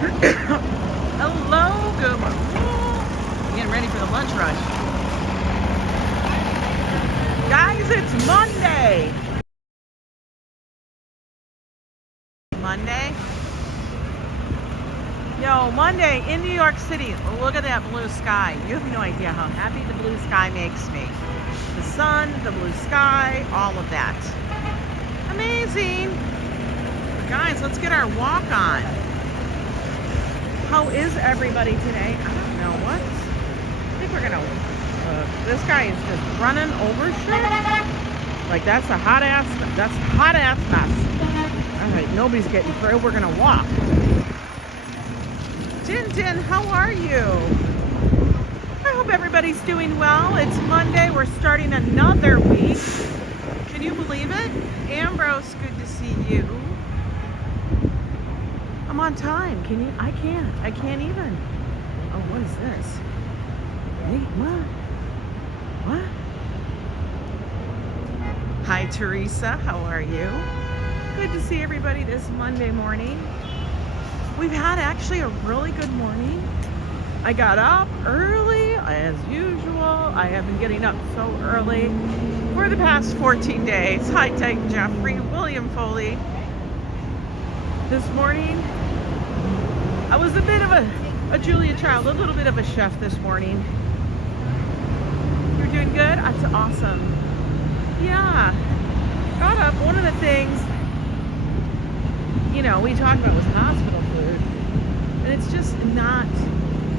Hello, good morning. Getting ready for the lunch rush. Guys, it's Monday. Yo, Monday in New York City. Look at that blue sky. You have no idea how happy the blue sky makes me. The sun, the blue sky, all of that. Amazing. Guys, let's get our walk on. How is everybody today? I don't know what. I think we're gonna. This guy is just running over shit. Like that's a hot ass mess. All right, nobody's getting through. We're gonna walk. Din, how are you? I hope everybody's doing well. It's Monday. We're starting another week. Can you believe it? Ambrose, good to see you. I'm on time. Can you? I can't even. Oh, what is this? Wait, what? Hi, Teresa. How are you? Good to see everybody this Monday morning. We've had actually a really good morning. I got up early, as usual. I have been getting up so early for the past 14 days. Hi, Titan Jeffrey, William Foley. This morning, I was a bit of a Julia Child, a little bit of a chef this morning. You're doing good? That's awesome. Yeah. Got up. One of the things, you know, we talked about was hospital food. And it's just not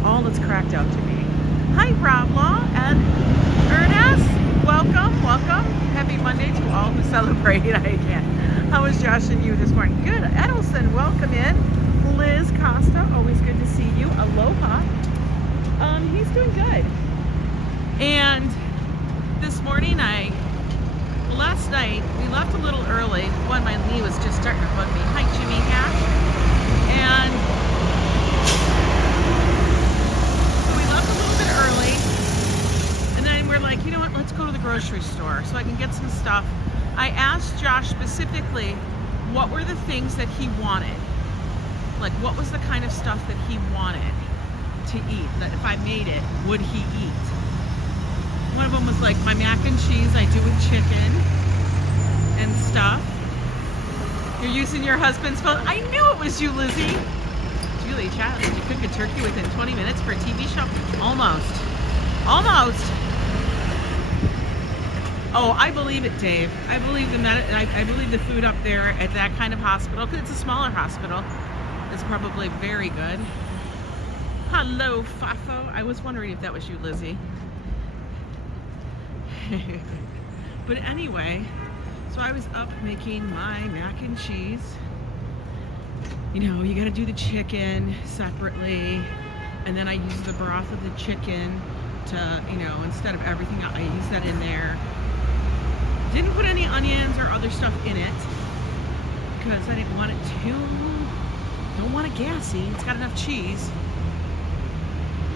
all it's cracked out to be. Hi, Roblaw and Ernest. Welcome. Happy Monday to all who celebrate. How was Josh and you this morning? Good. Edelson, welcome in. Liz Costa, always good to see you. Aloha. He's doing good. And this morning, last night, we left a little early. One, my knee was just starting to bug me. Hi, Jimmy Hash. And so we left a little bit early. And then we're like, you know what, let's go to the grocery store so I can get some stuff. I asked Josh specifically what were the things that he wanted. Like, what was the kind of stuff that he wanted to eat? That if I made it, would he eat? One of them was like my mac and cheese I do with chicken and stuff. You're using your husband's phone. I knew it was you, Lizzie. Julie, child, did you cook a turkey within 20 minutes for a TV show? Almost. Oh, I believe it, Dave. I believe I believe the food up there at that kind of hospital, because it's a smaller hospital, is probably very good. Hello, Fafo. I was wondering if that was you, Lizzie. But anyway, so I was up making my mac and cheese. You know, you got to do the chicken separately, and then I use the broth of the chicken to, you know, instead of everything, I use that in there. Didn't put any onions or other stuff in it because I didn't want it don't want it gassy. It's got enough cheese.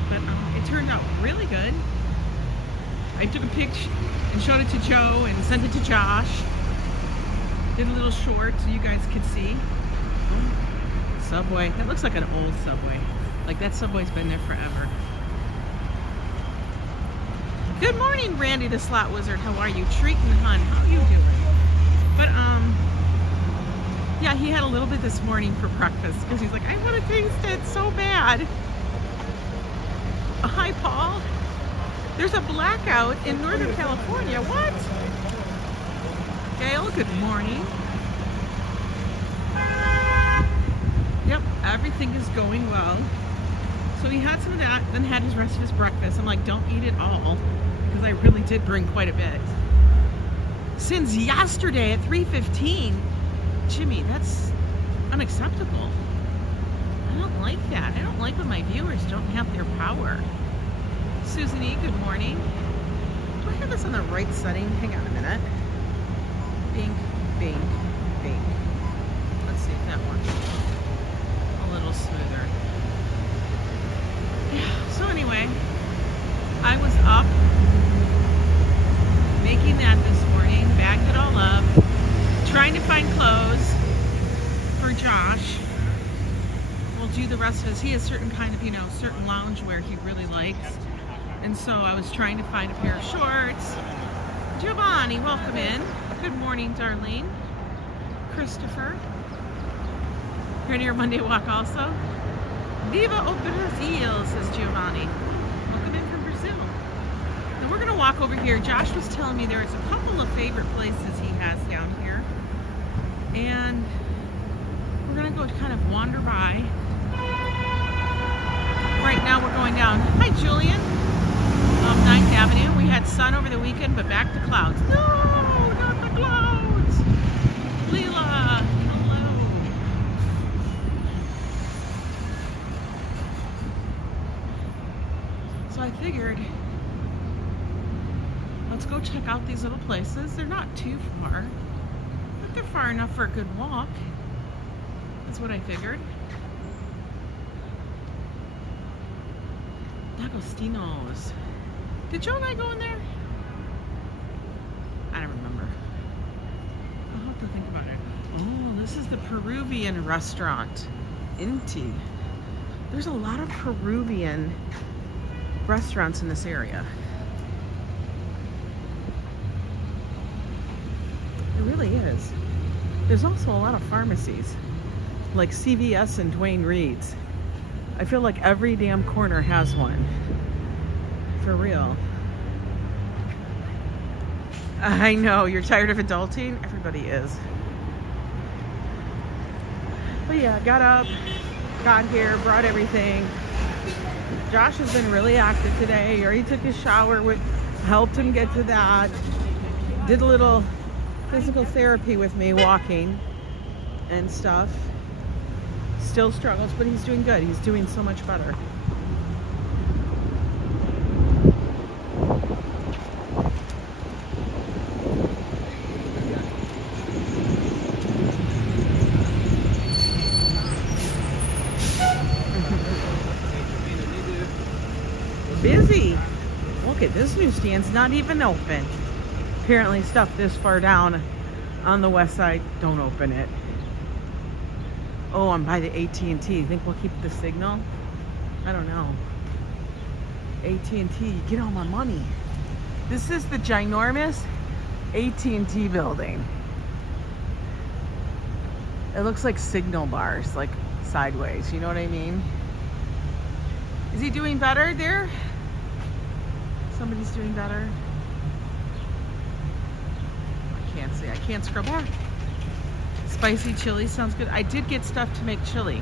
But it turned out really good. I took a picture and showed it to Joe and sent it to Josh. Did a little short so you guys could see. Subway. That looks like an old Subway. Like that Subway's been there forever. Good morning, Randy the Slot Wizard. How are you? Treating Hun. How you doing? But yeah, he had a little bit this morning for breakfast because he's like, I want to taste it so bad. Hi, Paul. There's a blackout in Northern California. What? Gail, good morning. Yep, everything is going well. So he had some of that, then had his rest of his breakfast. I'm like, don't eat it all, because I really did bring quite a bit. Since yesterday at 3:15, Jimmy, that's unacceptable. I don't like that. I don't like when my viewers don't have their power. Susan E., good morning. Do I have this on the right setting? Hang on a minute. Bing, bing, bing. Let's see if that works. A little smoother. Yeah, so anyway, I was up making that this morning, bagged it all up, trying to find clothes for Josh. Well, do the rest of his. He has certain kind of, you know, certain loungewear he really likes. And so I was trying to find a pair of shorts. Giovanni, welcome in. Good morning, Darlene. Christopher. You're on your Monday walk also? Viva o Brasil, says Giovanni. Welcome in from Brazil. And we're going to walk over here. Josh was telling me there's a couple of favorite places he has down here. And we're going to go kind of wander by. Right now we're going down. Hi, Julian. 9th Avenue. We had sun over the weekend, but back to clouds. No, not the clouds. Leela, hello. So I figured, let's go check out these little places. They're not too far, but they're far enough for a good walk. That's what I figured. D'Agostino's. Did Joe and I go in there? I don't remember. I'll have to think about it. Oh, this is the Peruvian restaurant. Inti. There's a lot of Peruvian restaurants in this area. It really is. There's also a lot of pharmacies, like CVS and Duane Reade's. I feel like every damn corner has one. For real. I know, you're tired of adulting? Everybody is. But yeah, got up, got here, brought everything. Josh has been really active today. He already took his shower, helped him get to that. Did a little physical therapy with me, walking and stuff. Still struggles, but he's doing good. He's doing so much better. Busy. Look at this newsstand's not even open. Apparently stuff this far down on the west side, don't open it. Oh, I'm by the AT&T. Think we'll keep the signal? I don't know. AT&T, get all my money. This is the ginormous AT&T building. It looks like signal bars, like sideways. You know what I mean? Is he doing better there? Somebody's doing better. I can't see. I can't scroll back. Spicy chili sounds good. I did get stuff to make chili.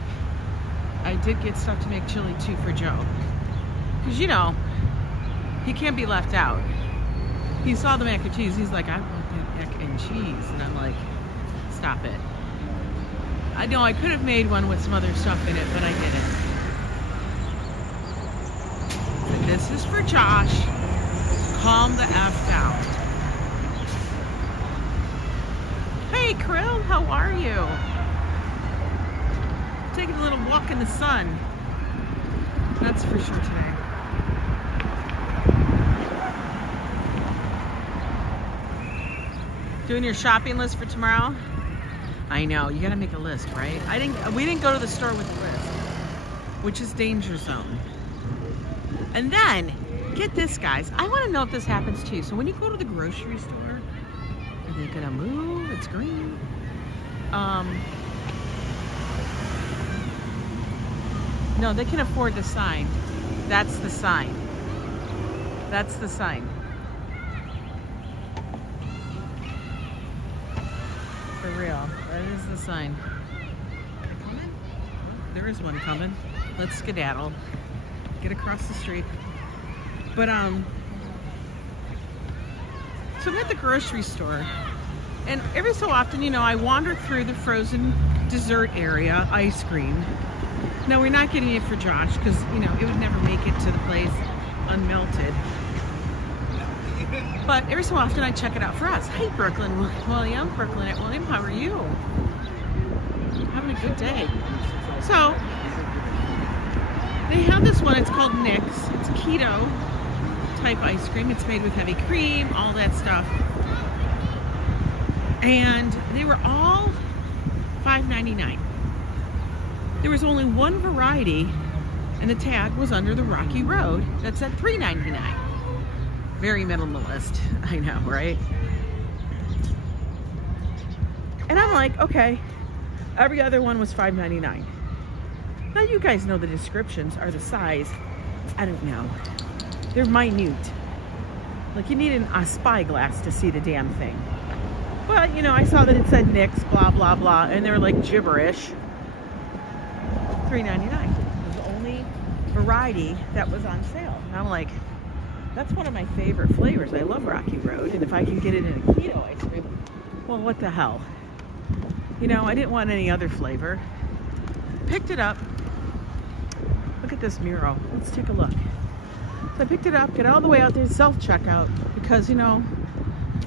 I did get stuff to make chili too for Joe. Because, you know, he can't be left out. He saw the mac and cheese. He's like, I want mac and cheese. And I'm like, stop it. I know I could have made one with some other stuff in it, but I didn't. And this is for Josh. Calm the F down. Hey Krill, how are you? Taking a little walk in the sun. That's for sure today. Doing your shopping list for tomorrow? I know, you gotta make a list, right? We didn't go to the store with a list, which is danger zone. And then, get this guys, I wanna know if this happens too. So when you go to the grocery store, are they gonna move? It's green. No, they can afford the sign. That's the sign. That's the sign. For real, that is the sign. There is one coming. Let's skedaddle. Get across the street. But so I'm at the grocery store, and every so often, you know, I wander through the frozen dessert area, ice cream. Now we're not getting it for Josh because, you know, it would never make it to the place unmelted. But every so often I check it out for us. Hey Brooklyn William, Brooklyn at William, how are you? Having a good day. So they have this one, it's called Nick's. It's keto type ice cream. It's made with heavy cream, all that stuff. And they were all $5.99. there was only one variety, and the tag was under the Rocky Road that said $3.99. Very minimalist, I know, right? And I'm like, okay, every other one was $5.99. Now you guys know the descriptions are the size, I don't know, they're minute. Like you need a spyglass to see the damn thing. But, you know, I saw that it said NYX, blah, blah, blah, and they're like gibberish. $3.99. It was the only variety that was on sale. And I'm like, that's one of my favorite flavors. I love Rocky Road, and if I can get it in a keto ice cream, well, what the hell? You know, I didn't want any other flavor. Picked it up. Look at this mural. Let's take a look. So I picked it up, get all the way out there, self-checkout, because, you know,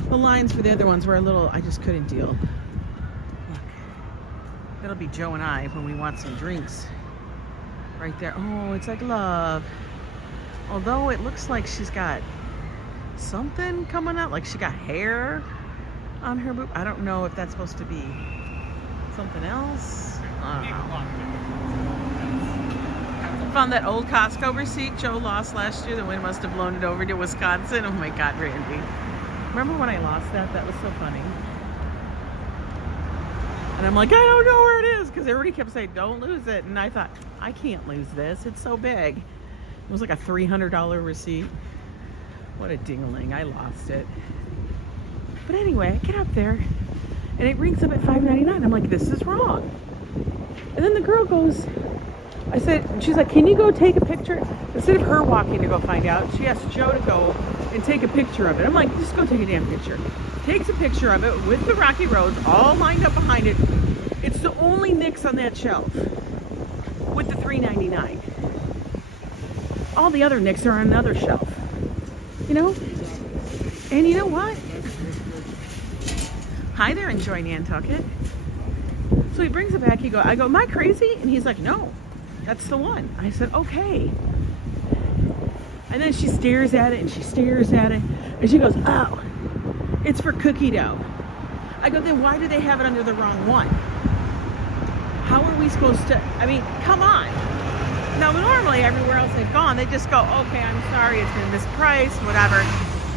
the lines for the other ones were a little, I just couldn't deal. Look, that'll be Joe and I when we want some drinks. Right there. Oh, it's like love. Although it looks like she's got something coming out, like she got hair on her boob. I don't know if that's supposed to be something else. I don't know. Found that old Costco receipt Joe lost last year. The wind must have blown it over to Wisconsin. Oh my God, Randy. Remember when I lost that? That was so funny. And I'm like, I don't know where it is, because everybody kept saying, don't lose it. And I thought, I can't lose this. It's so big. It was like a $300 receipt. What a ding-a-ling. I lost it. But anyway, I get up there, and it rings up at $5.99. I'm like, this is wrong. And then the girl goes, I said, she's like, can you go take a picture? Instead of her walking to go find out, she asked Joe to go and take a picture of it. I'm like, just go take a damn picture. Takes a picture of it with the Rocky Roads all lined up behind it. It's the only NYX on that shelf with the $3.99. All the other NYX are on another shelf. You know? And you know what? Hi there, Enjoy Nantucket. So he brings it back. I go, am I crazy? And he's like, no, that's the one. I said, okay. And then she stares at it and she stares at it. And she goes, oh, it's for cookie dough. I go, then why do they have it under the wrong one? How are we supposed to, I mean, come on. Now, normally everywhere else they've gone, they just go, okay, I'm sorry, it's been mispriced, whatever.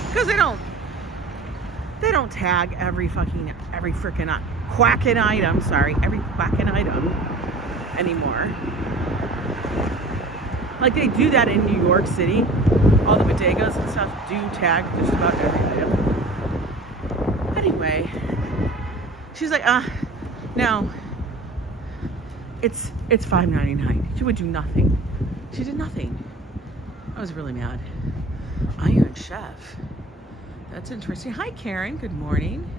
Because they don't tag every freaking quacking item, every quacking item anymore. Like they do that in New York City. All the bodegas and stuff do tag just about every item. Anyway, she's like, no, it's $5.99. She would do nothing. She did nothing. I was really mad. Iron Chef. That's interesting. Hi, Karen. Good morning.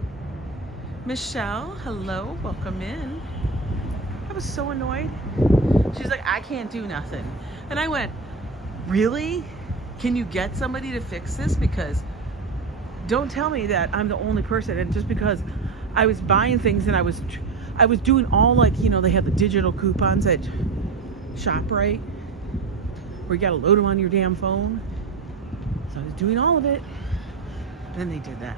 Michelle, hello. Welcome in. I was so annoyed. She's like, I can't do nothing. And I went, really? Can you get somebody to fix this? Because don't tell me that I'm the only person. And just because I was buying things and I was doing all, like, you know, they had the digital coupons at ShopRite where you got to load them on your damn phone. So I was doing all of it. Then they did that.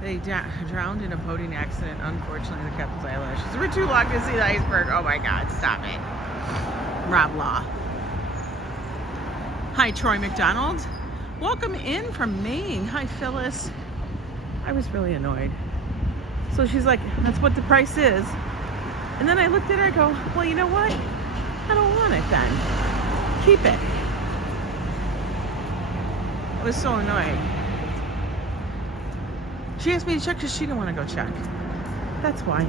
They drowned in a boating accident. Unfortunately, the couple's eyelashes were too long to see the iceberg. Oh my God, stop it. Rob Law. Hi, Troy McDonald. Welcome in from Maine. Hi, Phyllis. I was really annoyed. So she's like, that's what the price is. And then I looked at her, I go, well, you know what? I don't want it then. Keep it. I was so annoyed. She asked me to check because she didn't want to go check. That's why.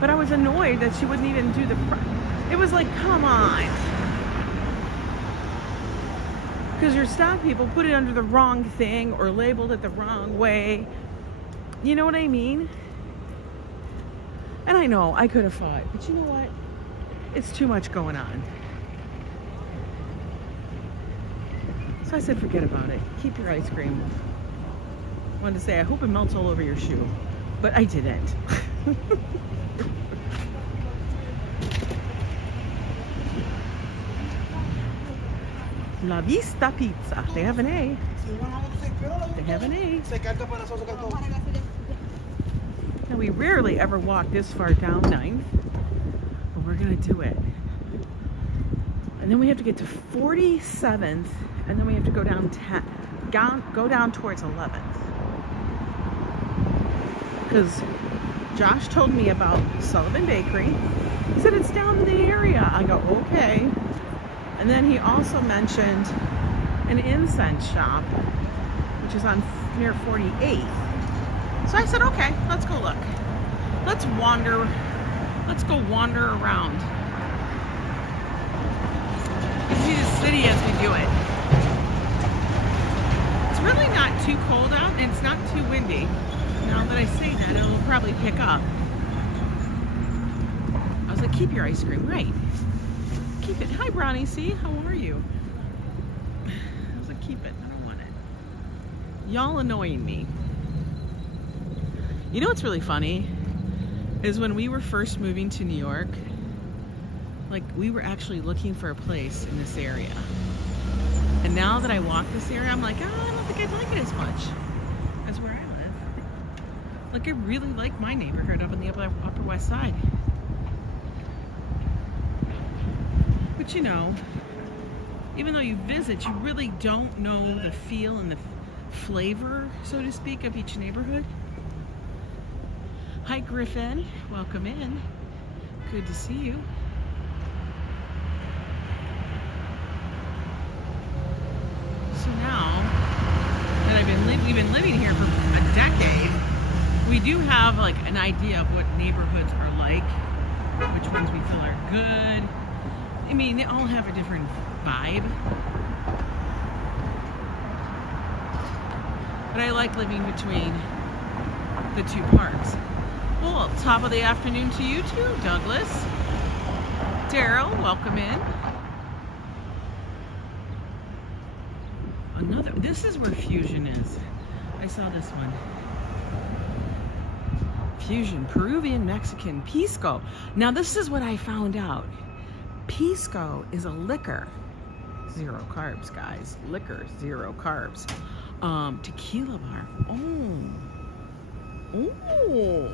But I was annoyed that she wouldn't even do the it was like, come on. Because your stock people put it under the wrong thing or labeled it the wrong way. You know what I mean? And I know I could have fought, but you know what? It's too much going on. So I said, forget about it. Keep your ice cream. I wanted to say, I hope it melts all over your shoe, but I didn't. La Vista Pizza. They have an A. They have an A. Now we rarely ever walk this far down 9th. But we're we're gonna do it. And then we have to get to 47th, and then we have to go down go down towards 11th. Because Josh told me about Sullivan Bakery. He said it's down in the area. I go, okay. And then he also mentioned an Incense shop, which is on near 48th. So I said, okay, let's go look. Let's go wander around. You see the city as we do it. It's really not too cold out, and it's not too windy. Now that I say that, it'll probably pick up. I was like, keep your ice cream, right? Keep it. Hi, Bronny C. How are you? I was like, keep it. I don't want it. Y'all annoying me. You know what's really funny? Is when we were first moving to New York, like we were actually looking for a place in this area. And now that I walk this area, I'm like, oh, I don't think I'd like it as much as where I live. Like I really like my neighborhood up on the Upper West Side. But you know, even though you visit, you really don't know the feel and the flavor, so to speak, of each neighborhood. Hi Griffin, welcome in. Good to see you. So now that we've been living here for a decade, we do have like an idea of what neighborhoods are like, which ones we feel are good. I mean, they all have a different vibe. But I like living between the two parks. Well, top of the afternoon to you too, Douglas. Daryl, welcome in. This is where Fusion is. I saw this one. Fusion, Peruvian, Mexican, Pisco. Now this is what I found out. Pisco is a liquor. 0 carbs, guys. Liquor, 0 carbs. Tequila bar. Oh.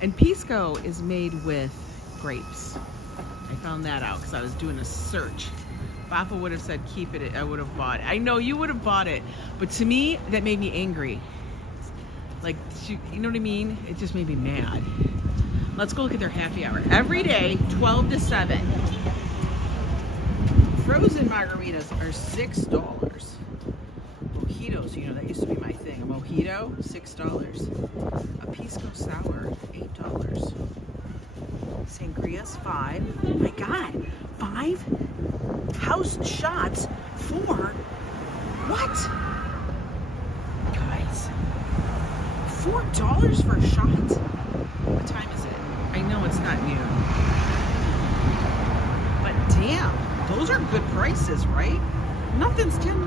And Pisco is made with grapes. I found that out because I was doing a search. If Alpha would have said keep it, I would have bought it. I know you would have bought it, but to me, that made me angry. Like, you know what I mean? It just made me mad. Let's go look at their happy hour. Every day, 12 to 7. Frozen margaritas are $6. Mojitos, you know, that used to be my thing. A mojito, $6. A Pisco sour, $8. Sangria's $5. Oh my God, 5 house shots for what? Guys, $4 for a shot? What time is it? I know it's not noon. But damn, those are good prices, right? Nothing's $10.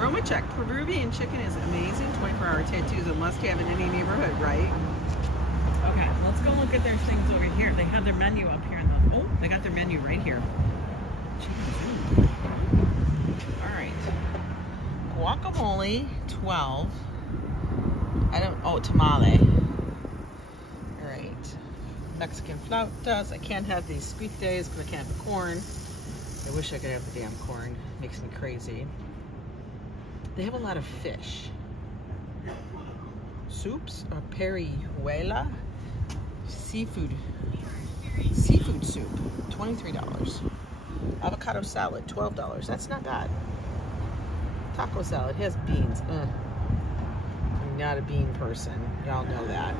Roma check. Peruvian chicken is amazing. 24-hour tattoos a must-have in any neighborhood, right? Okay, let's go look at their things over here. They have their menu up here. They got their menu right here. All right. Guacamole, 12. Tamale. All right. Mexican flautas. I can't have these sweet days because I can't have the corn. I wish I could have the damn corn. Makes me crazy. They have a lot of fish. Soups or perihuela. Seafood soup, $23. Avocado salad, $12. That's not bad. Taco salad has beans. I'm not a bean person. Y'all know that.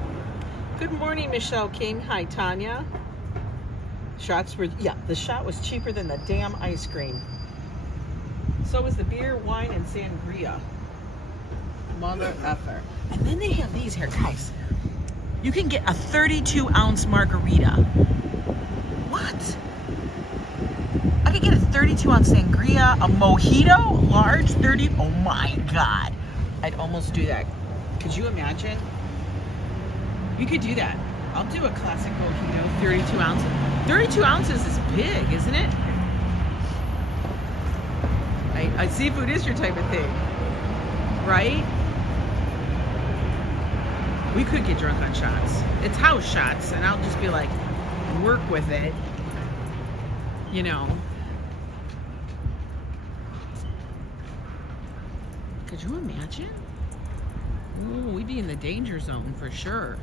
Good morning, Michelle King. Hi, Tanya. The shot was cheaper than the damn ice cream. So was the beer, wine, and sangria. Mother effer. And then they have these here, guys. You can get a 32-ounce margarita. What? I could get a 32-ounce sangria, a mojito, large 30. Oh my God. I'd almost do that. Could you imagine? You could do that. I'll do a classic mojito, 32 ounces. 32 ounces is big, isn't it? Seafood is your type of thing, right? We could get drunk on shots. It's house shots, and I'll just be like, work with it, you know. Could you imagine? Ooh, we'd be in the danger zone for sure.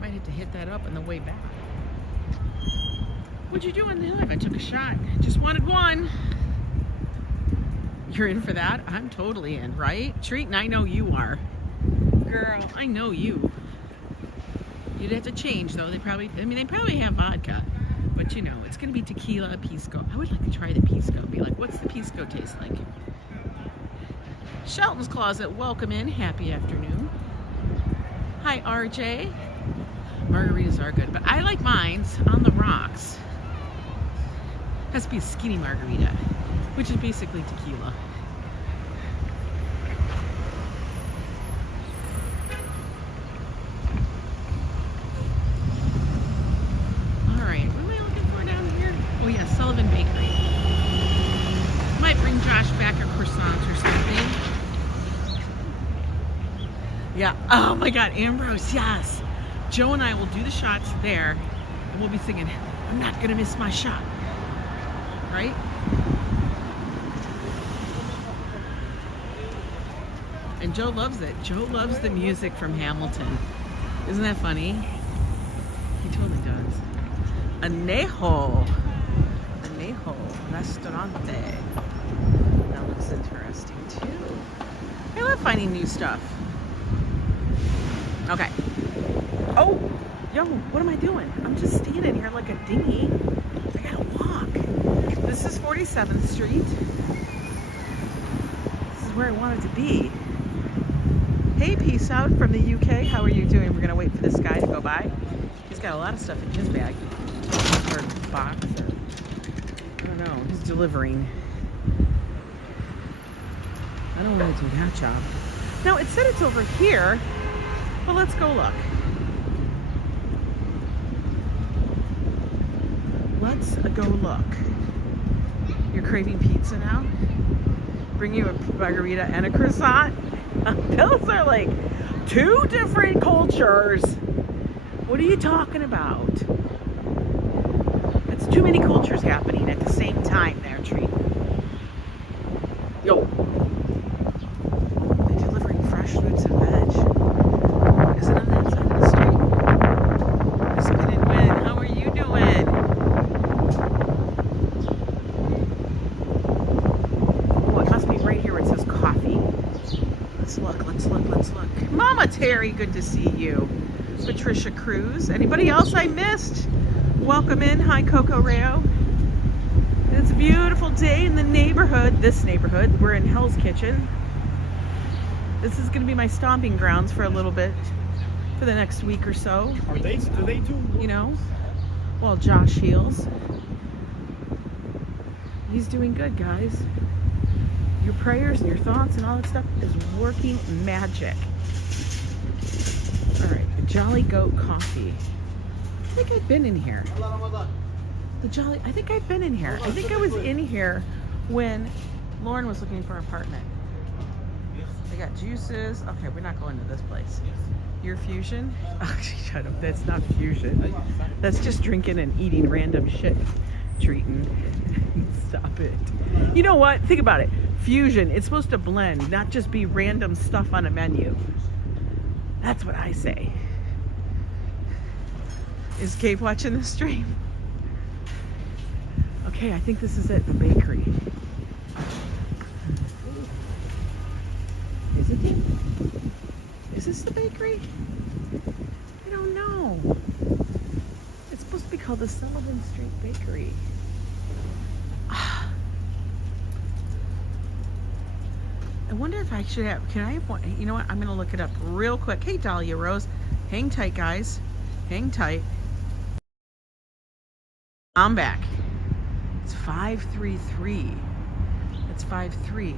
Might have to hit that up on the way back. What'd you do on the live? I took a shot. Just wanted one. You're in for that? I'm totally in, right? Treat, and I know you are. Girl, I know you. You'd have to change though. They probably have vodka. But you know, it's gonna be tequila, pisco. I would like to try the pisco. Be like, what's the pisco taste like? Shelton's Closet, welcome in. Happy afternoon. Hi, RJ. Margaritas are good, but I like mine's on the rocks. Has to be a skinny margarita, which is basically tequila. All right, what am I looking for down here? Oh yeah, Sullivan Bakery. Might bring Josh back a croissant or something. Yeah, oh my God, Ambrose, yes. Joe and I will do the shots there, and we'll be singing, I'm not gonna miss my shot, right? And Joe loves it. Joe loves the music from Hamilton. Isn't that funny? He totally does. Anejo Restaurante. That looks interesting too. I love finding new stuff. Okay. Oh, yo, what am I doing? I'm just standing here like a dinghy. I gotta walk. This is 47th Street. This is where I wanted to be. Hey, peace out from the UK. How are you doing? We're gonna wait for this guy to go by. He's got a lot of stuff in his bag. Or box, or I don't know. He's delivering. I don't want to do that job. Now, it said it's over here. Well, let's go look. Let's go look. You're craving pizza now? Bring you a margarita and a croissant? Those are like two different cultures. What are you talking about? It's too many cultures happening at the same time there, Tree. Yo. They're delivering fresh fruits and veg. Is it on that side of the street? Spin and win. How are you doing? Oh, it must be right here where it says coffee. Let's look, let's look, let's look. Mama Terry, good to see you. Patricia Cruz. Anybody else I missed? Welcome in. Hi, Coco Rayo. It's a beautiful day in the neighborhood. This neighborhood. We're in Hell's Kitchen. This is going to be my stomping grounds for a little bit, for the next week or so. Do they do? You know, while Josh heals. He's doing good, guys. Your prayers and your thoughts and all that stuff is working magic. All right, Jolly Goat Coffee. I think I've been in here. I think I've been in here. I think I was in here when Lauren was looking for an apartment. They got juices. Okay, we're not going to this place. Your fusion? Oh, shut up. That's not fusion. That's just drinking and eating random shit. Treating. Stop it. You know what? Think about it. Fusion. It's supposed to blend, not just be random stuff on a menu. That's what I say. Is Gabe watching the stream? Okay, I think this is it, the bakery. Is it the? Is this the bakery? I don't know. It's supposed to be called the Sullivan Street Bakery. I wonder if I should have, can I have one? You know what? I'm going to look it up real quick. Hey, Dahlia Rose. Hang tight, guys. Hang tight. I'm back. It's 533. It's 53.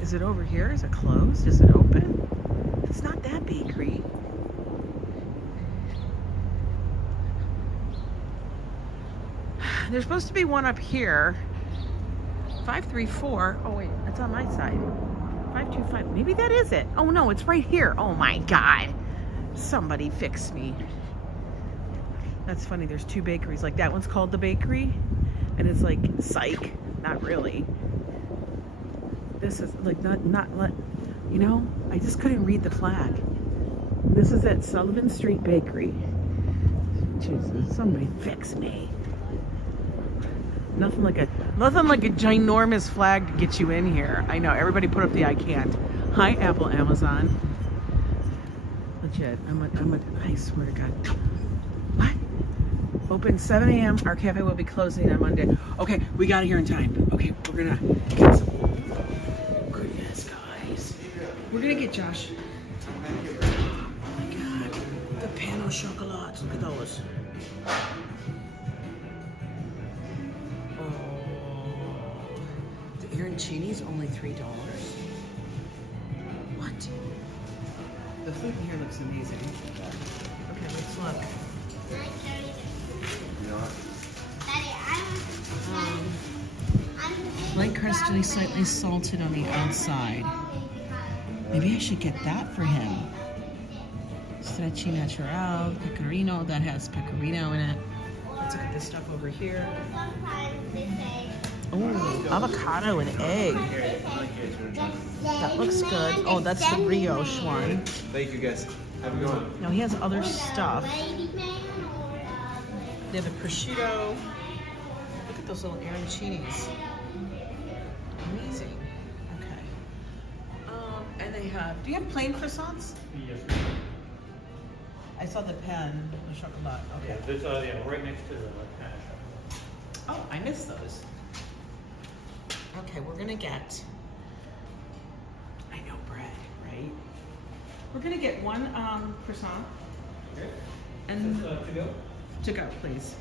Is it over here? Is it closed? Is it open? It's not that bakery. There's supposed to be one up here. 534. Oh wait, it's on my side. 525. Maybe that is it. Oh no, it's right here. Oh my God. Somebody fix me. That's funny. There's two bakeries. Like that one's called the bakery. And it's like, psych. Not really. This is like not, you know, I just couldn't read the flag. This is at Sullivan Street Bakery. Jesus, somebody fix me. Nothing like a ginormous flag to get you in here. I know, everybody put up the I can't. Hi, Apple, Amazon. Legit, I swear to God. What? Open 7 a.m. Our cafe will be closing on Monday. Okay, we got here in time. Okay, we're gonna get some. Goodness, guys. We're gonna get Josh. Oh my God. The pan au chocolat. Look at those. Arancini's only $3. What? The food in here looks amazing. Okay, let's look. Light crustally, slightly salted on the outside. Maybe I should get that for him. Stretchy natural, pecorino, that has pecorino in it. Let's look at this stuff over here. Oh, avocado and egg. That looks good. Oh, that's the brioche one. Thank you, guys. Have a good one. Now he has other stuff. They have a prosciutto. Look at those little arancinis. Amazing. Okay. And they have, do you have plain croissants? Yes. I saw the pan au chocolat. Okay. Yeah, this, right next to the pan au chocolat. Oh, I missed those. Okay, we're gonna get, I know, bread, right? We're gonna get one croissant. Okay. And to go? To go, please.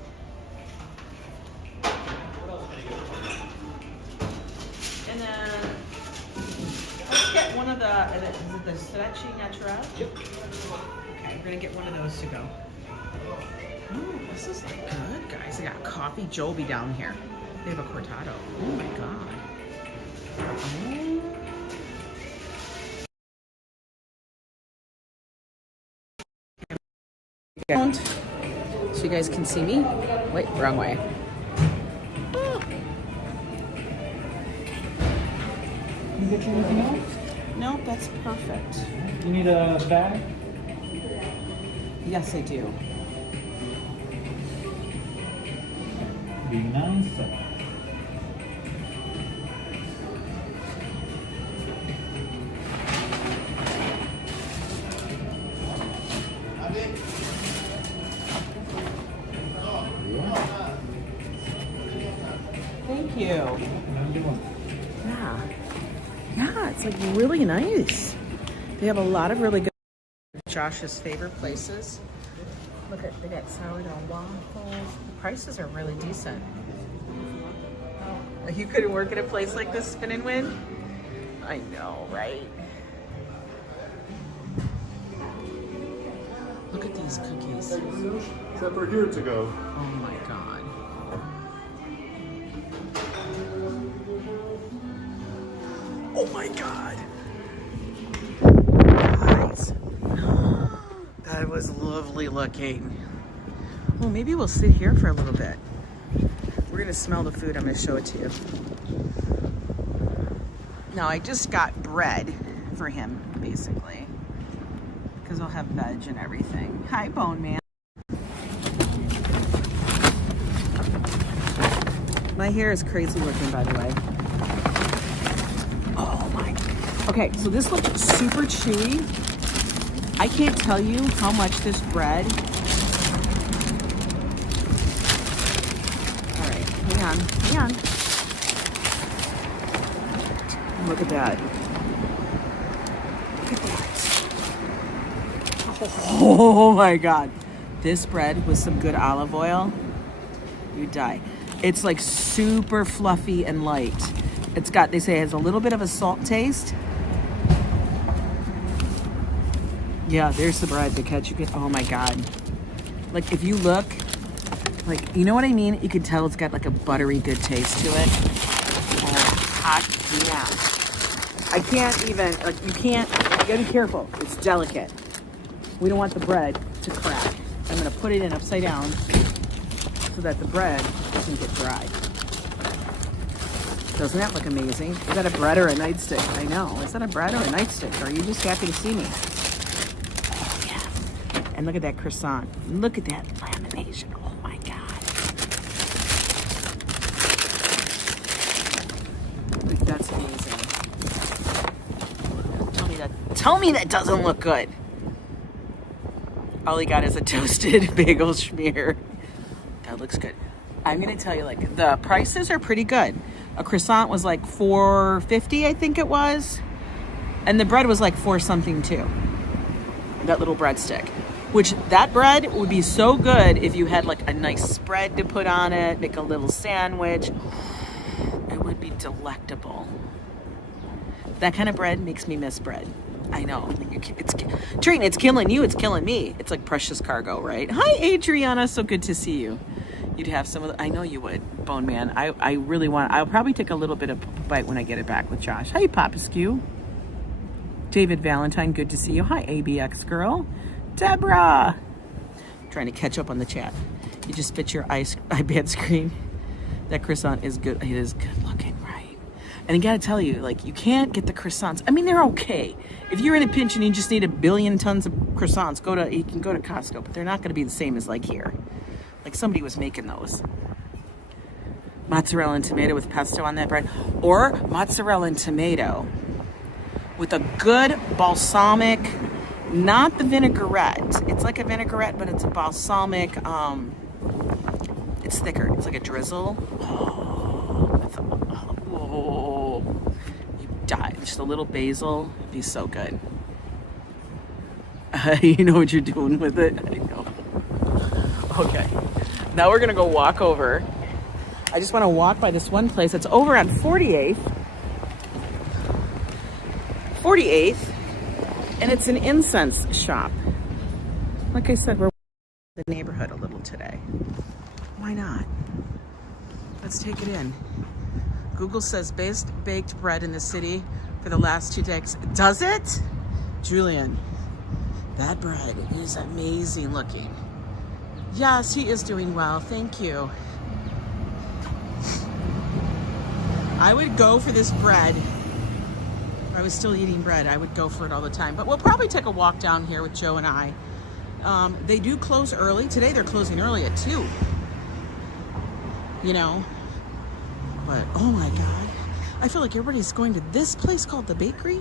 What else can you get? And then let's get one of the, is it the stretchy natural? Yep. Okay, we're gonna get one of those to go. Ooh, this is like good, guys. They got coffee Joby down here. They have a cortado. Oh my God. Oh. So you guys can see me. Wait, wrong way. Oh. Can you get you anything else? Nope, that's perfect. You need a bag? Yes, I do. Be nice. Thank you. Yeah. Yeah, it's like really nice. They have a lot of really good Josh's favorite places. Look at, they got sourdough waffles. The prices are really decent. Like you couldn't work at a place like this, Spin and Win? I know, right? Look at these cookies. Except we're here to go. Oh my God. Oh my God. Guys. That was lovely looking. Well, maybe we'll sit here for a little bit. We're gonna smell the food. I'm gonna show it to you. Now, I just got bread for him, basically. Because I'll have veg and everything. Hi, Bone Man. My hair is crazy looking, by the way. Oh my. Okay, so this looks super chewy. I can't tell you how much this bread. All right, hang on. Look at that. Look at that. Oh my God. This bread with some good olive oil, you die. It's like super fluffy and light. It's got, they say it has a little bit of a salt taste. Yeah, there's the bread, the catch. You can, oh my God. Like if you look, like, you know what I mean? You can tell it's got like a buttery good taste to it. Oh, hot, yeah. I can't even, like, you gotta be careful. It's delicate. We don't want the bread to crack. I'm gonna put it in upside down so that the bread doesn't get dry. Doesn't that look amazing? Is that a bread or a nightstick? I know. Is that a bread or a nightstick? Or are you just happy to see me? Oh, yeah. And look at that croissant. Look at that lamination. Oh my God. That's amazing. Tell me that doesn't look good. All he got is a toasted bagel schmear. That looks good. I'm gonna tell you, like, the prices are pretty good. A croissant was like $4.50, I think it was. And the bread was like $4 something too. That little breadstick. Which, that bread would be so good if you had like a nice spread to put on it, make a little sandwich. It would be delectable. That kind of bread makes me miss bread. I know. Trina, it's killing you, it's killing me. It's like precious cargo, right? Hi, Adriana, so good to see you. You'd have some of the, I know you would, Bone Man. I really want, I'll probably take a little bit of bite when I get it back with Josh. Hi, Papa Skew. David Valentine, good to see you. Hi, ABX girl. Deborah. Trying to catch up on the chat. You just fit your iPad screen. That croissant is good. It is good looking, right? And I gotta tell you, like, you can't get the croissants. I mean, they're okay. If you're in a pinch and you just need a billion tons of croissants, you can go to Costco, but they're not gonna be the same as like here. Like somebody was making those. Mozzarella and tomato with pesto on that bread. Or mozzarella and tomato with a good balsamic, not the vinaigrette. It's like a vinaigrette, but it's a balsamic, it's thicker. It's like a drizzle. Oh, you die. Just a little basil. It'd be so good. You know what you're doing with it? I know. Okay, now we're gonna go walk over. I just wanna walk by this one place. It's over on 48th, and it's an incense shop. Like I said, we're in the neighborhood a little today. Why not? Let's take it in. Google says best baked bread in the city for the last 2 decades. Does it? Julian, that bread is amazing looking. Yes, he is doing well. Thank you. I would go for this bread. If I was still eating bread, I would go for it all the time. But we'll probably take a walk down here with Joe and I. They do close early. Today they're closing early at 2. You know. But, oh my God. I feel like everybody's going to this place called the bakery.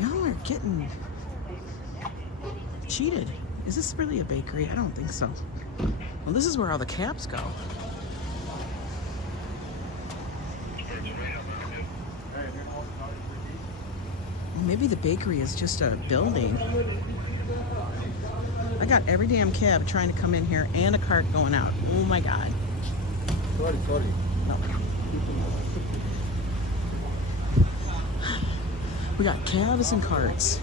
Y'all are getting cheated. Is this really a bakery? I don't think so. Well, this is where all the cabs go. Maybe the bakery is just a building. I got every damn cab trying to come in here and a cart going out. Oh my God. Sorry. No. We got cabs and carts.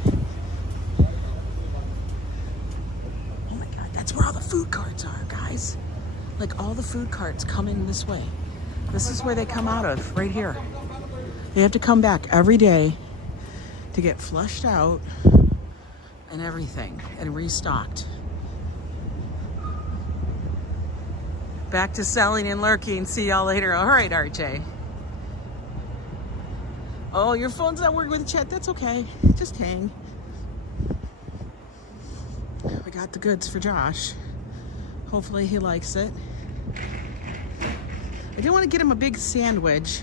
That's where all the food carts are, guys. Like, all the food carts come in this way. This is where they come out of, right here. They have to come back every day to get flushed out and everything and restocked. Back to selling and lurking. See y'all later. All right, RJ. Oh, your phone's not working with the chat. That's okay. Just hang. We got the goods for Josh. Hopefully he likes it. I didn't want to get him a big sandwich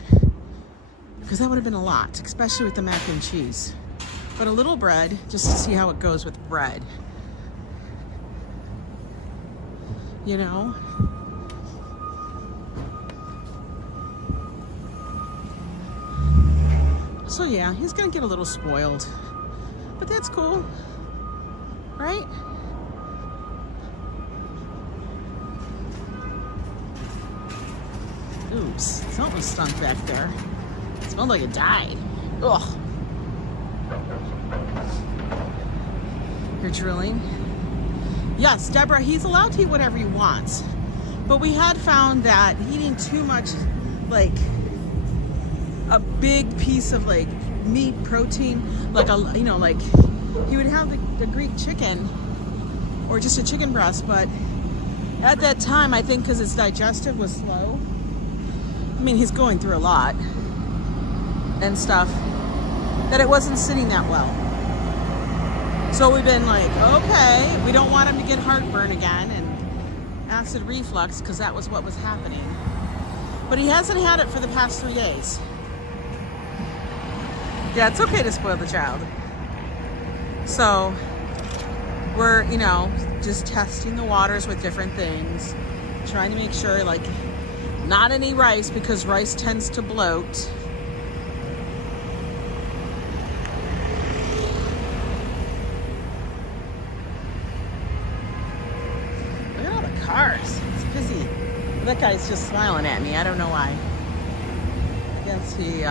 because that would have been a lot, especially with the mac and cheese. But a little bread, just to see how it goes with bread. You know? So yeah, he's gonna get a little spoiled. But that's cool. Right? Oops, something stunk back there. It smelled like it died. Ugh. You're drilling? Yes, Deborah, he's allowed to eat whatever he wants. But we had found that eating too much, like, a big piece of, like, meat, protein, like like he would have the Greek chicken or just a chicken breast, but at that time, I think because his digestive was slow, I mean, he's going through a lot and stuff, that it wasn't sitting that well. So we've been like, okay, we don't want him to get heartburn again and acid reflux, because that was what was happening. But he hasn't had it for the past 3 days. Yeah, it's okay to spoil the child. So we're, just testing the waters with different things, trying to make sure, like, not any rice, because rice tends to bloat. Look at all the cars. It's busy. That guy's just smiling at me. I don't know why. I guess he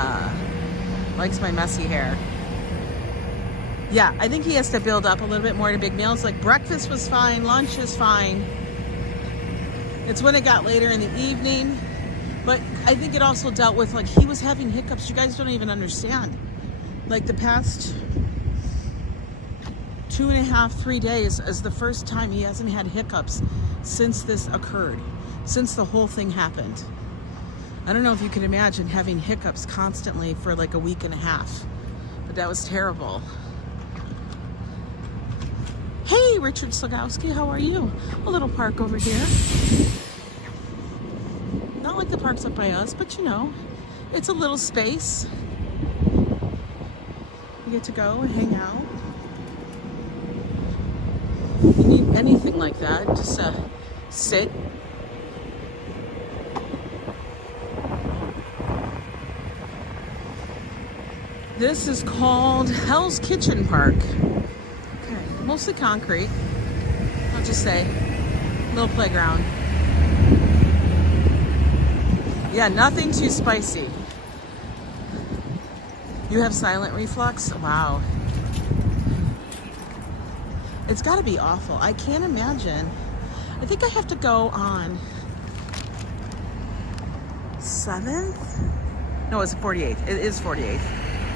likes my messy hair. Yeah, I think he has to build up a little bit more to big meals. Like breakfast was fine, lunch is fine. It's when it got later in the evening. But I think it also dealt with, like, he was having hiccups. You guys don't even understand. Like the past 2.5, 3 days is the first time he hasn't had hiccups since this occurred, since the whole thing happened. I don't know if you can imagine having hiccups constantly for like a week and a half, but that was terrible. Hey, Richard Slagowski, how are you? A little park over here. Not like the park's up by us, but it's a little space. You get to go and hang out. You need anything like that, just sit. This is called Hell's Kitchen Park. Mostly concrete, I'll just say. Little playground. Yeah, nothing too spicy. You have silent reflux? Wow. It's gotta be awful. I can't imagine. I think I have to go on 7th? No, it's 48th. It is 48th.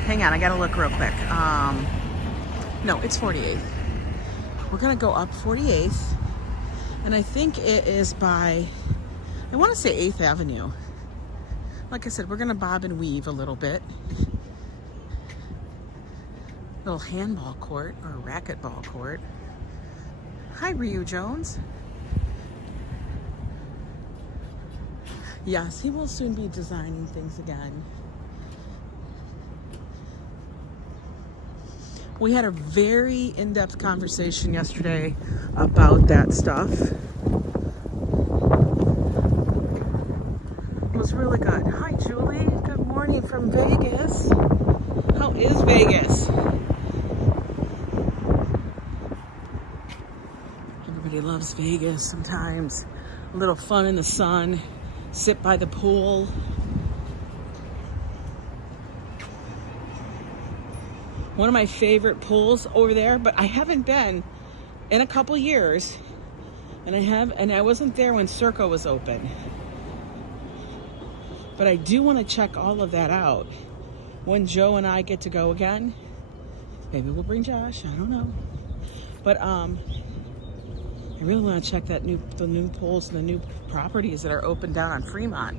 Hang on, I gotta look real quick. No, it's 48th. We're gonna go up 48th, and I think it is by, I wanna say 8th Avenue. Like I said, we're gonna bob and weave a little bit. Little handball court or racquetball court. Hi, Ryu Jones. Yes, he will soon be designing things again. We had a very in-depth conversation yesterday about that stuff. It was really good. Hi, Julie. Good morning from Vegas. How is Vegas? Everybody loves Vegas sometimes. A little fun in the sun. Sit by the pool. One of my favorite pools over there, but I haven't been in a couple years, and I wasn't there when Circo was open. But I do want to check all of that out when Joe and I get to go again. Maybe we'll bring Josh, I don't know. But I really want to check the new pools and the new properties that are open down on Fremont.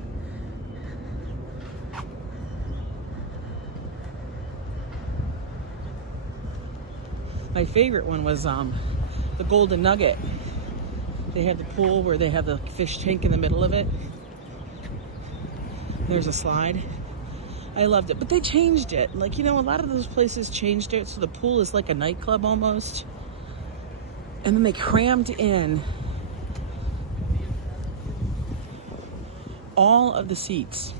My favorite one was the Golden Nugget. They had the pool where they have the fish tank in the middle of it. There's a slide. I loved it, but they changed it. Like, a lot of those places changed it, so the pool is like a nightclub almost. And then they crammed in all of the seats.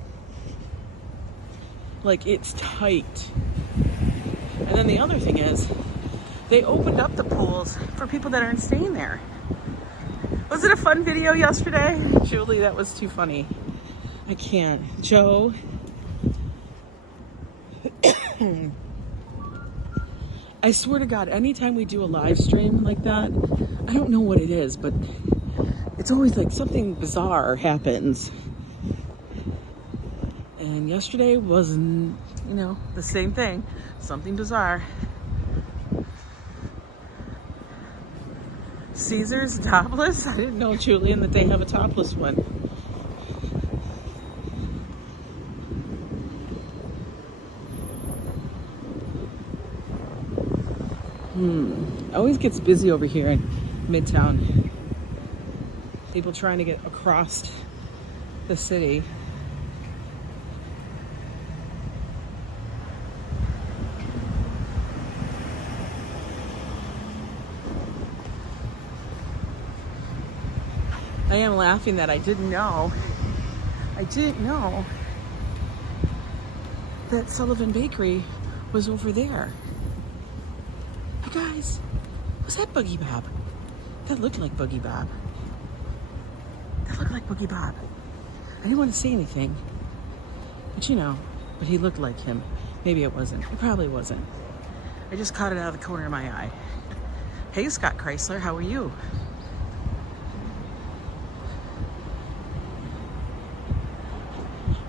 Like, it's tight. And then the other thing is, they opened up the pools for people that aren't staying there. Was it a fun video yesterday? Julie, that was too funny. I can't. Joe. I swear to God, anytime we do a live stream like that, I don't know what it is, but it's always like something bizarre happens. And yesterday was, you know, the same thing. Something bizarre. Caesar's topless? I didn't know, Julian, that they have a topless one. Always gets busy over here in Midtown. People trying to get across the city. I am laughing that I didn't know that Sullivan Bakery was over there. You guys, was that Boogie Bob? That looked like Boogie Bob. That looked like Boogie Bob. I didn't want to say anything, but you know, but he looked like him. Maybe it wasn't. It probably wasn't. I just caught it out of the corner of my eye. Hey, Scott Chrysler, how are you?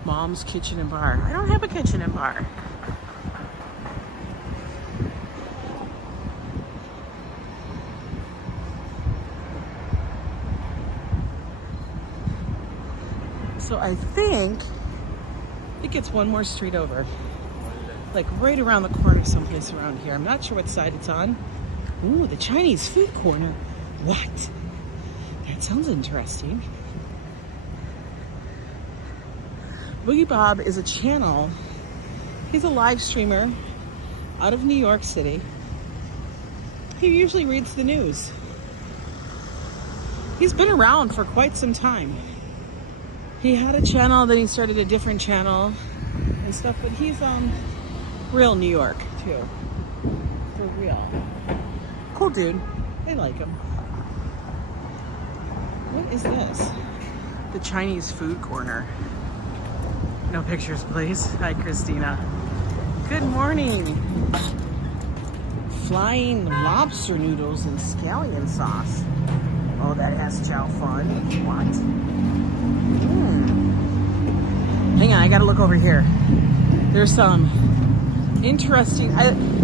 Mom's Kitchen and Bar. I don't have a kitchen and bar. So I think it's one more street over. Like right around the corner someplace around here. I'm not sure what side it's on. Ooh, the Chinese food corner. What? That sounds interesting. Boogie Bob is a channel. He's a live streamer out of New York City. He usually reads the news. He's been around for quite some time. He had a channel, then he started a different channel and stuff, but he's real New York too. For real. Cool dude. I like him. What is this? The Chinese food corner. No pictures, please. Hi, Christina. Good morning. Flying lobster noodles and scallion sauce. Oh, that has chow fun. What? Hang on, I gotta look over here. There's some interesting.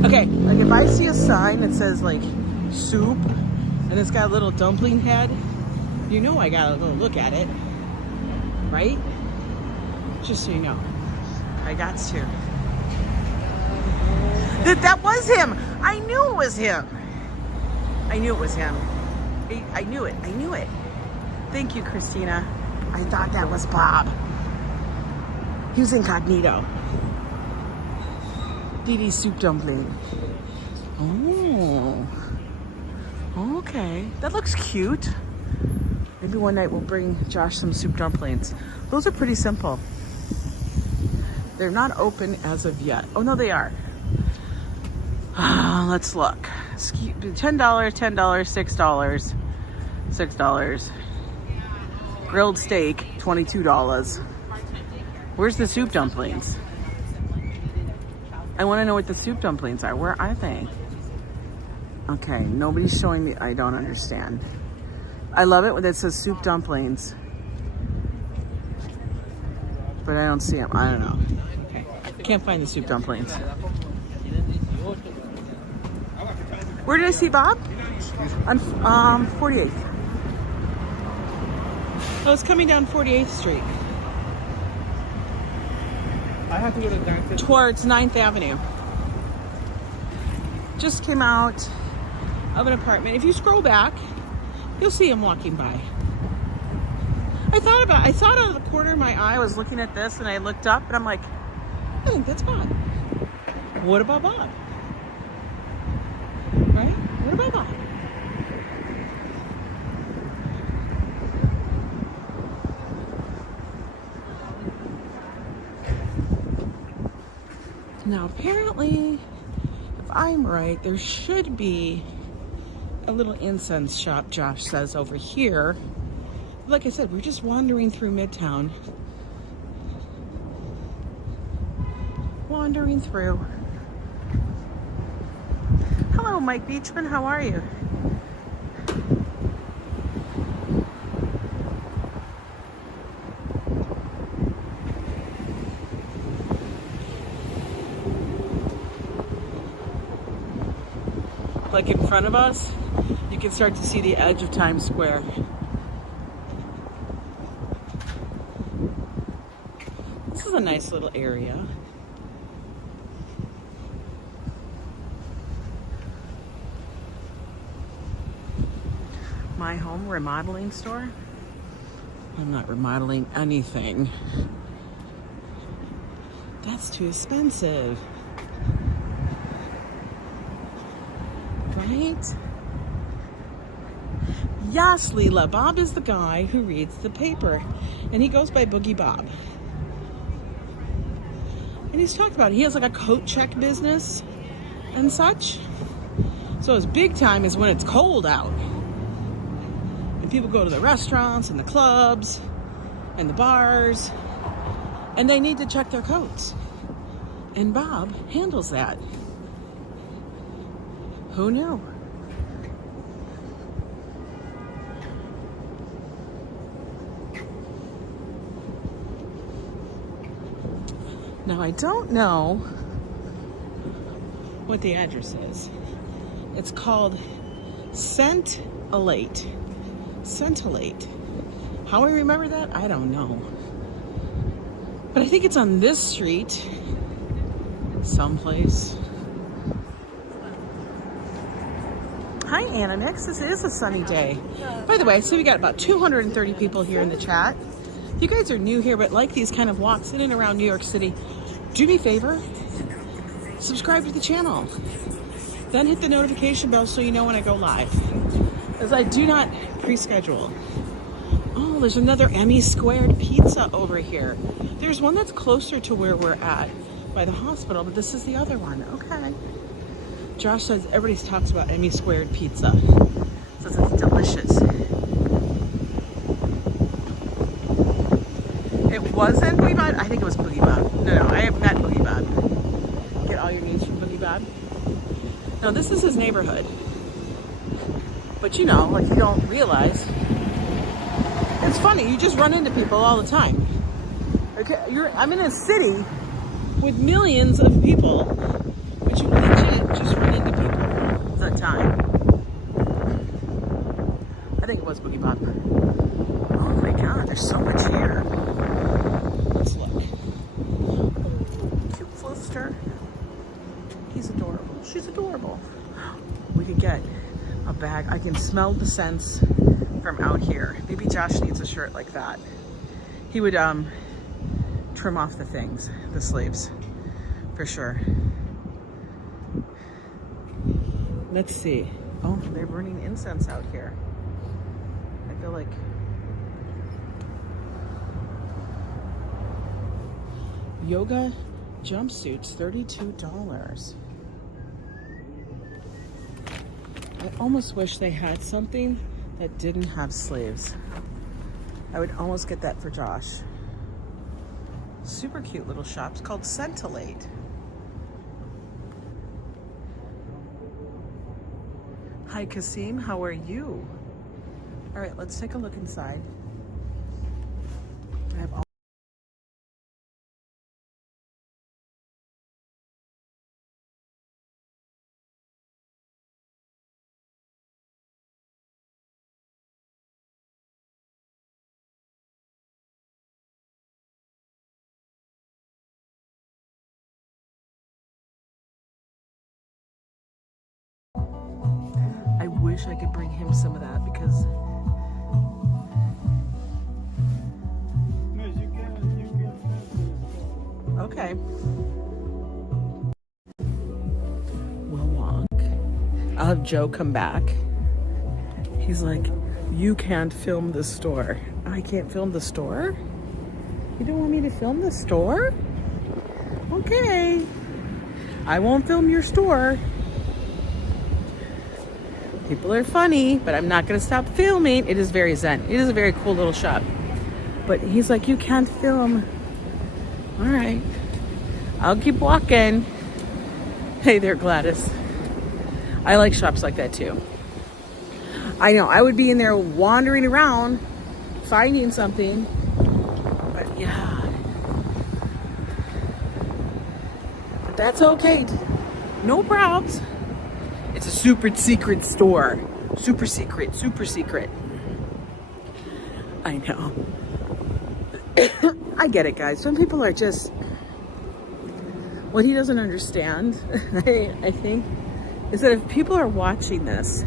Okay, like if I see a sign that says like soup and it's got a little dumpling head, you know I gotta go look at it, right? Just so you know, I got to. That was him. I knew it was him. I knew it was him. I knew it. I knew it. Thank you, Christina. I thought that was Bob. He was incognito. Dee Dee soup dumpling. Oh. Okay. That looks cute. Maybe one night we'll bring Josh some soup dumplings. Those are pretty simple. They're not open as of yet. Oh, no, they are. Let's look. $10, $10, $6, $6. Grilled steak, $22. Where's the soup dumplings? I want to know what the soup dumplings are. Where are they? Okay, nobody's showing me. I don't understand. I love it when it says soup dumplings. But I don't see them. I don't know. Okay. Can't find the soup dumplings. Where did I see Bob? On 48th. I was coming down 48th Street. I have to go to 9th. Towards 9th Avenue. Just came out of an apartment. If you scroll back, you'll see him walking by. I saw it out of the corner of my eye. I was looking at this and I looked up and I'm like, I think that's Bob. What about Bob? Right? What about Bob? Now apparently, if I'm right, there should be a little incense shop, Josh says, over here. Like I said, we're just wandering through Midtown. Wandering through. Hello, Mike Beachman, how are you? like in front of us, you can start to see the edge of Times Square. This is a nice little area. My home remodeling store. I'm not remodeling anything. That's too expensive. Right? Yes, Leela. Bob is the guy who reads the paper. And he goes by Boogie Bob. And he's talked about it. He has like a coat check business and such. So his big time is when it's cold out. And people go to the restaurants and the clubs and the bars. And they need to check their coats. And Bob handles that. Who knew? Now I don't know what the address is. It's called Scintillate. Scintillate. How I remember that? I don't know. But I think it's on this street someplace. Hi, Anamix. This is a sunny day. By the way, so we got about 230 people here in the chat. If you guys are new here but like these kind of walks in and around New York City, do me a favor, subscribe to the channel. Then hit the notification bell so you know when I go live. As I do not pre-schedule. Oh, there's another Emmy Squared pizza over here. There's one that's closer to where we're at by the hospital, but this is the other one. Okay. Josh says everybody talks about Emmy Squared pizza. Says it's delicious. It wasn't Boogie Bob? I think it was Boogie Bob. No, I have met Boogie Bob. Get all your needs from Boogie Bob. No, this is his neighborhood. But you know, like you don't realize. It's funny, you just run into people all the time. Okay, I'm in a city with millions of people, but you legit just run into people all the time. I think it was Boogie Bob. Oh my God, there's so much here. Let's look. Cute Flister. He's adorable. She's adorable. We could get a bag. I can smell the scents from out here. Maybe Josh needs a shirt like that. He would trim off the things, the sleeves, for sure. Let's see. Oh, they're burning incense out here. I feel like yoga jumpsuits, $32. I almost wish they had something that didn't have sleeves. I would almost get that for Josh. Super cute little shop. It's called Scintillate. Hi Kasim, how are you? All right, let's take a look inside. I have all I wish I could bring him some of that because okay. We'll walk. I'll have Joe come back. He's like, you can't film the store. I can't film the store? You don't want me to film the store? Okay. I won't film your store. People are funny, but I'm not going to stop filming. It is very zen. It is a very cool little shop. But he's like, you can't film. All right. I'll keep walking. Hey there, Gladys. I like shops like that too. I know, I would be in there wandering around, finding something. But yeah. But that's okay. No probs. It's a super secret store. Super secret, super secret. I know. I get it, guys. Some people are just, what he doesn't understand, I think, is that if people are watching this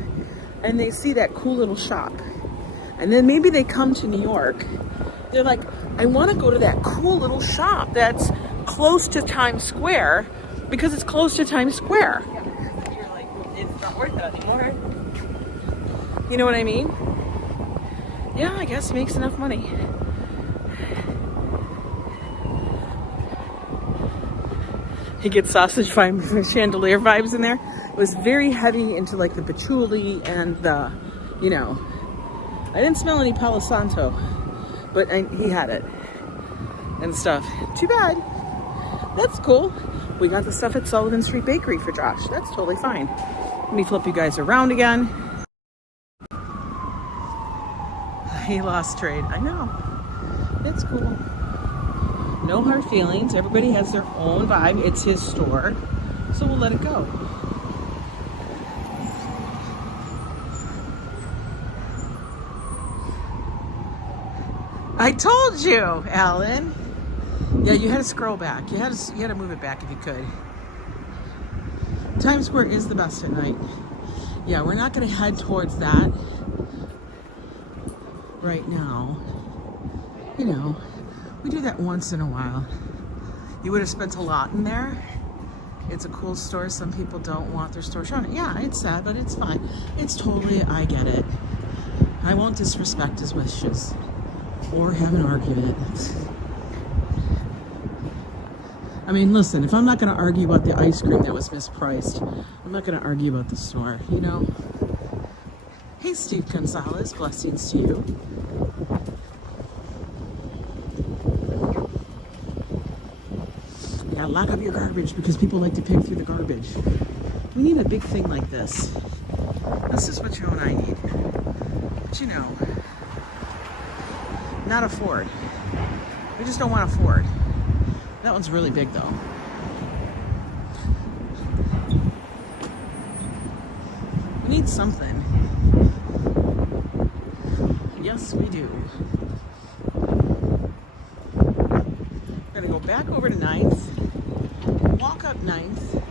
and they see that cool little shop, and then maybe they come to New York, they're like, I want to go to that cool little shop that's close to Times Square because it's close to Times Square. You're like, it's not worth it anymore. You know what I mean? Yeah, I guess he makes enough money. He gets sausage chandelier vibes in there. It was very heavy into like the patchouli and the, you know, I didn't smell any Palo Santo, but he had it and stuff. Too bad. That's cool. We got the stuff at Sullivan Street Bakery for Josh. That's totally fine. Let me flip you guys around again. He lost trade. I know. It's cool. No hard feelings. Everybody has their own vibe. It's his store. So we'll let it go. I told you, Alan. Yeah, you had to scroll back. You had to move it back if you could. Times Square is the best at night. Yeah, we're not going to head towards that right now. You know, we do that once in a while. You would have spent a lot in there. It's a cool store. Some people don't want their store shown. Yeah, it's sad, but it's fine. It's totally, I get it. I won't disrespect his wishes or have an argument. I mean, listen, if I'm not going to argue about the ice cream that was mispriced, I'm not going to argue about the store, you know? Hey, Steve Gonzalez, blessings to you. Yeah, lock up your garbage because people like to pick through the garbage. We need a big thing like this. This is what you and I need. But you know, not a Ford. We just don't want a Ford. That one's really big though. We need something. Yes, we do. We're gonna go back over to 9th, walk up 9th.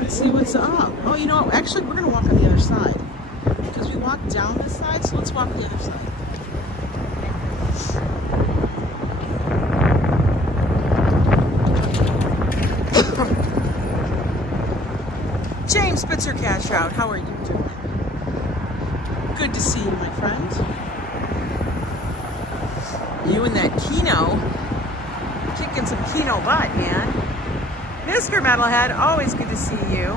Let's see what's up. Oh, you know, actually, we're gonna walk on the other side. Because we walked down this side, so let's walk the other side. James Spitzer Cash Out, how are you doing? Good to see you, my friend. You and that Keno, kicking some Keno butt, man. Mr. Metalhead, always good to see you.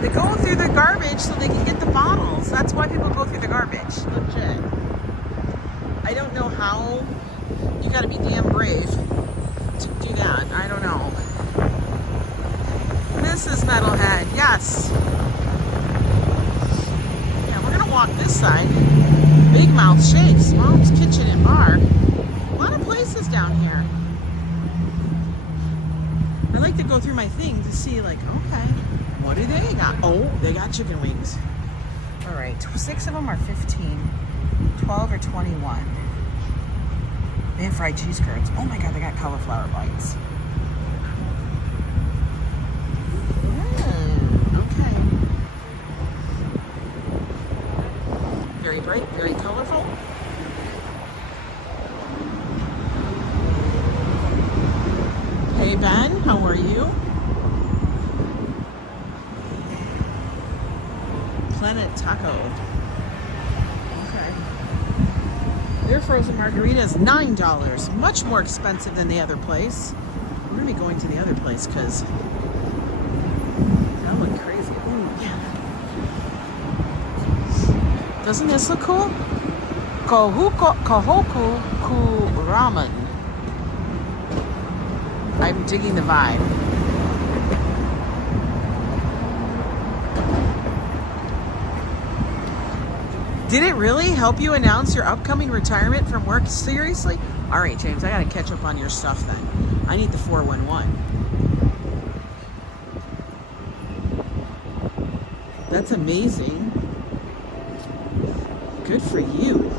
They go through the garbage so they can get the bottles. That's why people go through the garbage. Legit. I don't know how. You gotta be damn brave to do that. I don't know. Mrs. Metalhead, yes. Yeah, we're gonna walk this side. Big Mouth Shakes, Mom's Kitchen and Bar. A lot of places down here. I like to go through my thing to see, like, okay. What do they got? Oh, they got chicken wings. All right, 6 of them are 15, 12 or 21. They have fried cheese curds. Oh my God, they got cauliflower bites. Okay. Very bright, very colorful. Hey Ben, how are you? Planet Taco. Okay. Their frozen margarita is $9. Much more expensive than the other place. We're gonna be going to the other place because that looked crazy. Ooh, yeah. Doesn't this look cool? Kohoku Ku Ramen. I'm digging the vibe. Did it really help you announce your upcoming retirement from work? Seriously? All right, James, I gotta catch up on your stuff then. I need the 411. That's amazing. Good for you.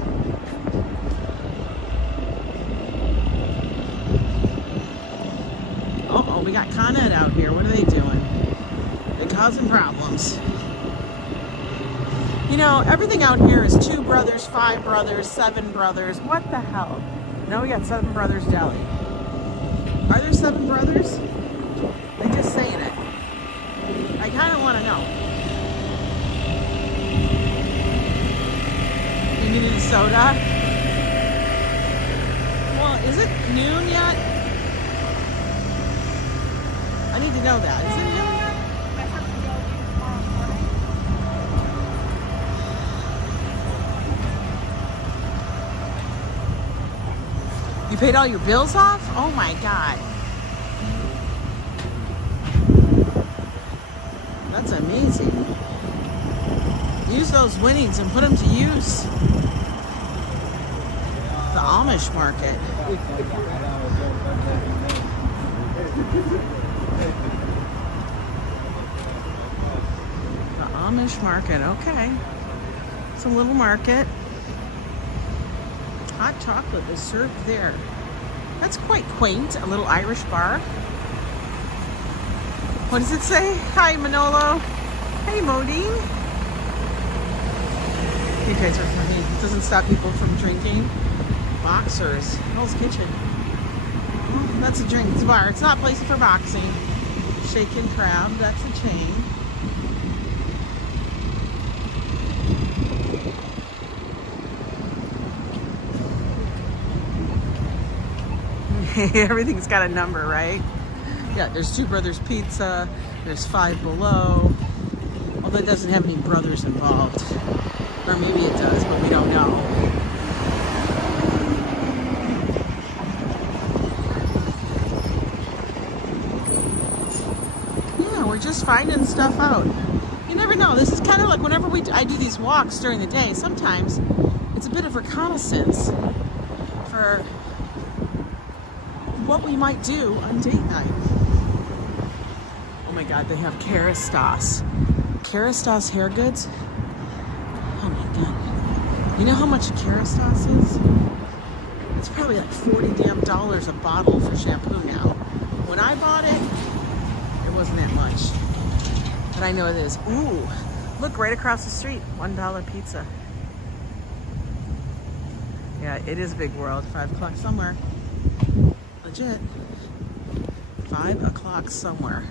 Uh-oh, we got Con Ed out here. What are they doing? They're causing problems. You know, everything out here is 2 brothers, 5 brothers, 7 brothers. What the hell? No, we got 7 Brothers Deli. Are there 7 brothers? They're just saying it. I kind of want to know. You needed a soda? Well, is it noon yet? I need to know that. Is it noon yet? You paid all your bills off? Oh my God. That's amazing. Use those winnings and put them to use. The Amish market. The Amish market, okay. It's a little market. Hot chocolate is served there. That's quite quaint, a little Irish bar. What does it say? Hi, Manolo. Hey, Modine. You guys are funny. It doesn't stop people from drinking. Boxers. Hell's Kitchen. Oh, that's a drink. It's a bar. It's not a place for boxing. Shaken Crab. That's a chain. Everything's got a number, right? Yeah, there's 2 Brothers Pizza. There's Five Below. Although it doesn't have any brothers involved. Or maybe it does, but we don't know. Yeah, we're just finding stuff out. You never know. This is kind of like whenever I do these walks during the day, sometimes it's a bit of reconnaissance for what we might do on date night. Oh my God, they have Kerastase. Kerastase hair goods? Oh my God. You know how much Kerastase is? It's probably like $40 damn a bottle for shampoo now. When I bought it, it wasn't that much. But I know it is. Ooh, look, right across the street, $1 pizza. Yeah, it is a big world. 5 o'clock somewhere. Legit. 5 o'clock somewhere.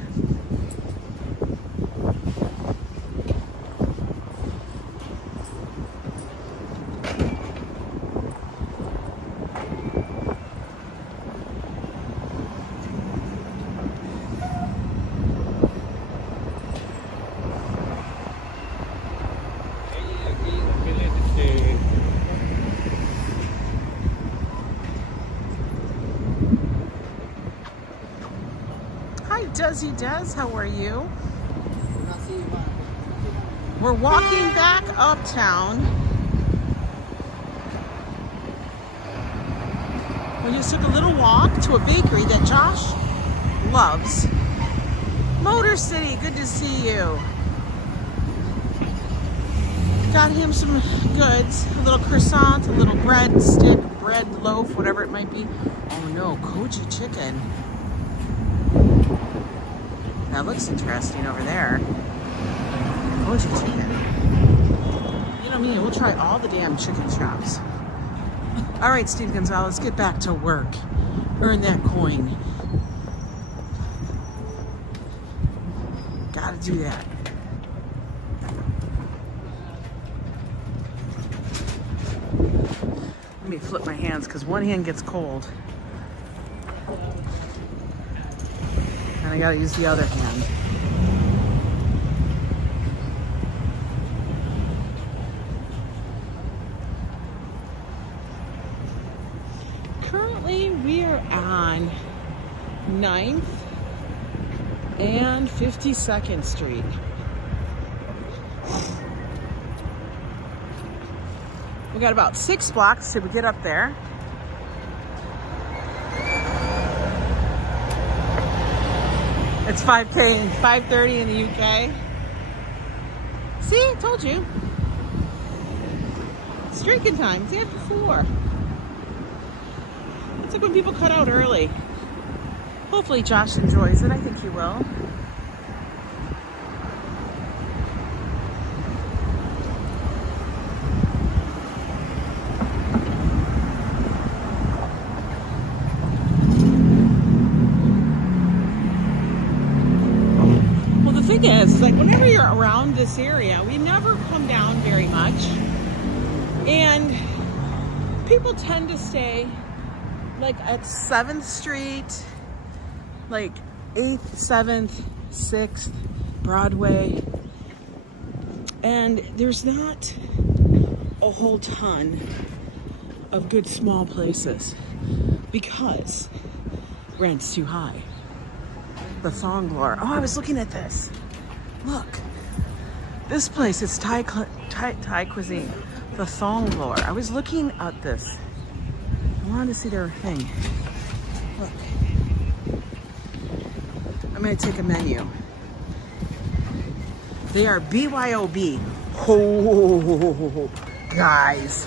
Desi Des, how are you? We're walking back uptown. We just took a little walk to a bakery that Josh loves. Motor City, good to see you. Got him some goods, a little croissant, a little bread stick, bread loaf, whatever it might be. Oh no, Koji chicken. That looks interesting over there. Koji chicken. You know me, we'll try all the damn chicken shops. All right, Steve Gonzalez, get back to work. Earn that coin. Gotta do that. Let me flip my hands because one hand gets cold. And I gotta use the other hand. Currently, we are on 9th and 52nd Street. We got about 6 blocks till we get up there. It's 5K and 5:30 in the UK. See, I told you. It's drinking time. It's after 4. It's like when people cut out early. Hopefully Josh enjoys it. I think he will. Is like whenever you're around this area, we never come down very much, and people tend to stay like at 7th Street, like 8th, 7th, 6th, Broadway, and there's not a whole ton of good small places because rent's too high. The Thonglore. Oh, I was looking at this. Look, this place is Thai cuisine. The Thonglore. I was looking at this. I wanted to see their thing. Look. I'm going to take a menu. They are BYOB. Oh, guys.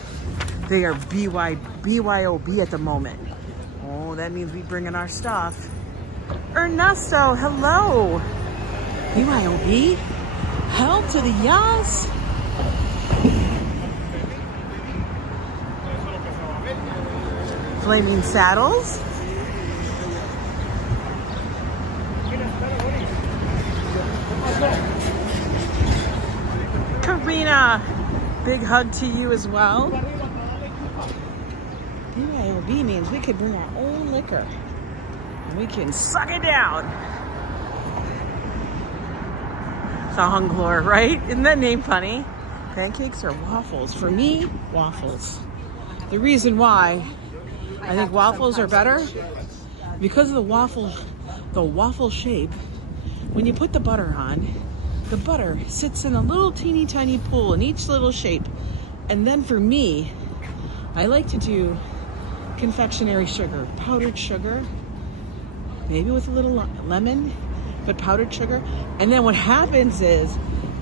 They are BYOB at the moment. Oh, that means we bring in our stuff. Ernesto, hello. BYOB, hell to the yes. Flaming Saddles. Karina, big hug to you as well. BYOB means we could bring our own liquor. We can suck it down. Thonglore, right? Isn't that name funny? Pancakes or waffles? For me, waffles. The reason why I think waffles are better, because of the waffle shape. When you put the butter on, the butter sits in a little teeny tiny pool in each little shape. And then for me, I like to do confectionery sugar, powdered sugar, maybe with a little lemon, but powdered sugar. And then what happens is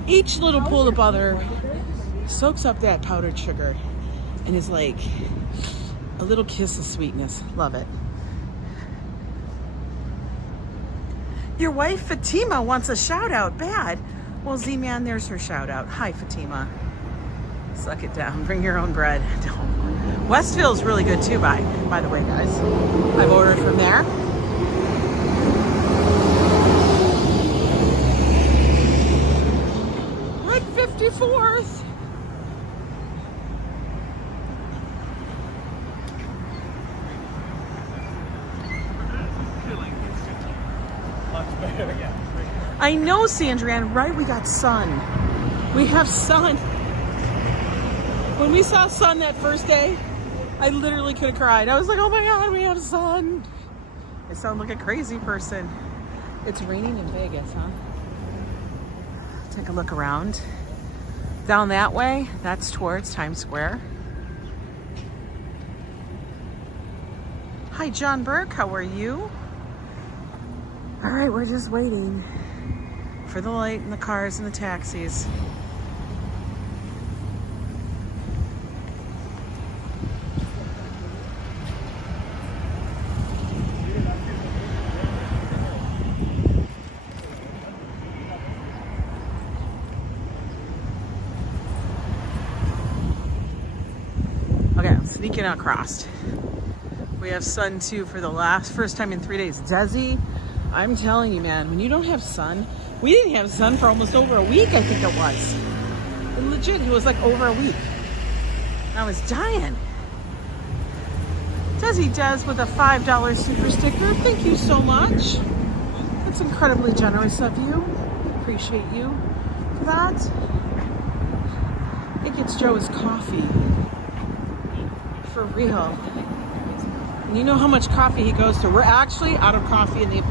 each little pool of butter soaks up that powdered sugar and is like a little kiss of sweetness. Love it. Your wife Fatima wants a shout out bad. Well, Z-Man, there's her shout out. Hi, Fatima. Suck it down. Bring your own bread. Don't. Westville's really good too, by the way, guys. I've ordered from there. We're at 54th. I know, Sandran, right? We got sun. We have sun. When we saw sun that first day, I literally could have cried. I was like, oh my God, we have sun. I sound like a crazy person. It's raining in Vegas, huh? Take a look around. Down that way, that's towards Times Square. Hi, John Burke, how are you? All right, we're just waiting for the light and the cars and the taxis. Okay, I'm sneaking across. We have sun too for the first time in 3 days. Desi, I'm telling you, man, when you don't have sun, we didn't have sun for almost over a week, I think it was. And legit, it was like over a week. I was dying. Desi Des with a $5 super sticker. Thank you so much. That's incredibly generous of you. Appreciate you for that. It gets Joe's coffee. For real. And you know how much coffee he goes to. We're actually out of coffee in the...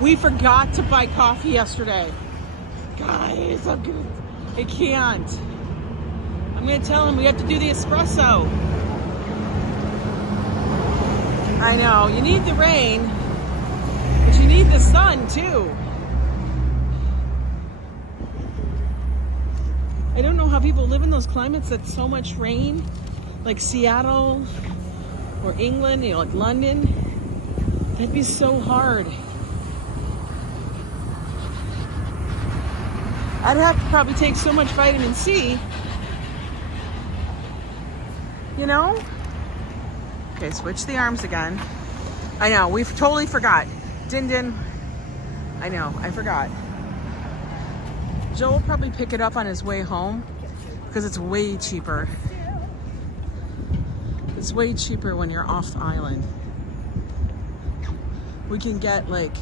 We forgot to buy coffee yesterday. Guys, I can't. I'm gonna tell him we have to do the espresso. I know, you need the rain, but you need the sun too. I don't know how people live in those climates that's so much rain, like Seattle or England, you know, like London. That'd be so hard. I'd have to probably take so much vitamin C, you know? Okay, switch the arms again. I know, we totally forgot. Din din. I know, I forgot. Joe will probably pick it up on his way home because it's way cheaper. It's way cheaper when you're off the island. We can get like,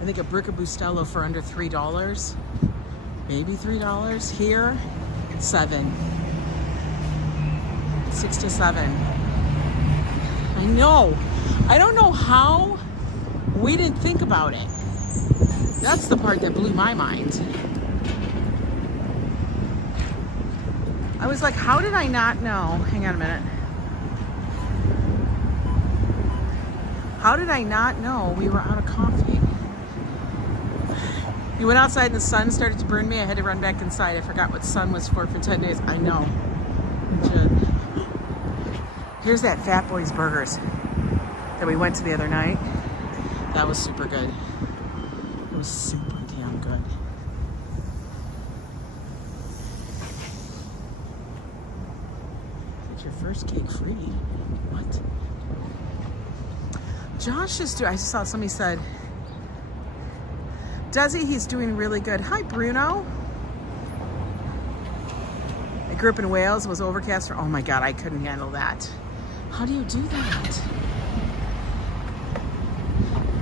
I think a brick of Bustelo for under $3. Maybe $3. Here, $7. 6 to 7. I know. I don't know how we didn't think about it. That's the part that blew my mind. I was like, how did I not know? Hang on a minute. How did I not know we were out of coffee? You went outside and the sun started to burn me. I had to run back inside. I forgot what sun was for 10 days. I know. Here's that Fat Boys Burgers that we went to the other night. That was super good. It was super damn good. It's your first cake free. What? Josh is doing, I saw somebody said, does he? He's doing really good. Hi, Bruno. I grew up in Wales, was overcast for, oh my God, I couldn't handle that. How do you do that?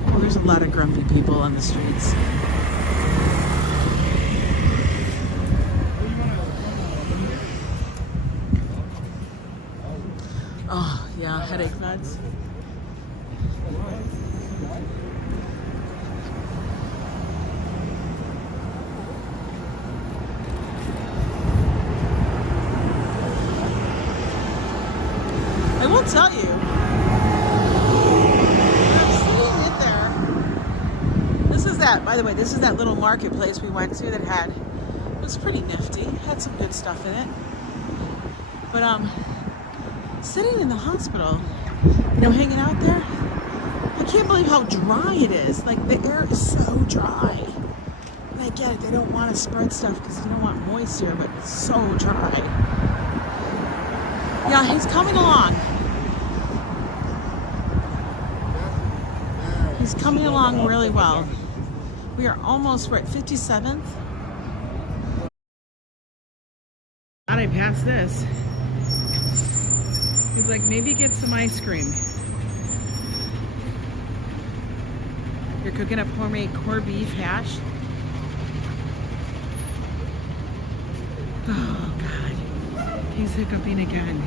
Well, there's a lot of grumpy people on the streets. Oh, yeah, headache meds. I will tell you, I'm seeing it there. This is that, by the way, this is that little marketplace we went to that had, it was pretty nifty, had some good stuff in it. But sitting in the hospital, you know, hanging out there, I can't believe how dry it is. Like, the air is so dry. And I get it, they don't want to spread stuff because they don't want moisture, but it's so dry. Yeah, he's coming along. He's coming along really well. We are almost, we're at 57th. Thought I passed this. He's like, maybe get some ice cream. You're cooking up homemade corned beef hash. Oh God, he's hiccuping again.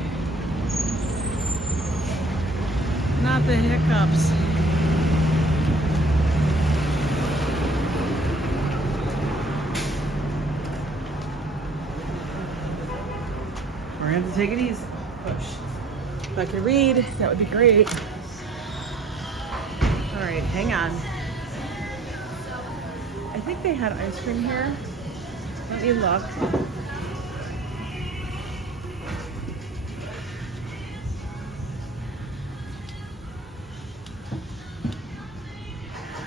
Not the hiccups. We're gonna have to take it easy. Push. If I could read, that would be great. All right, hang on. I think they had ice cream here. Let me look.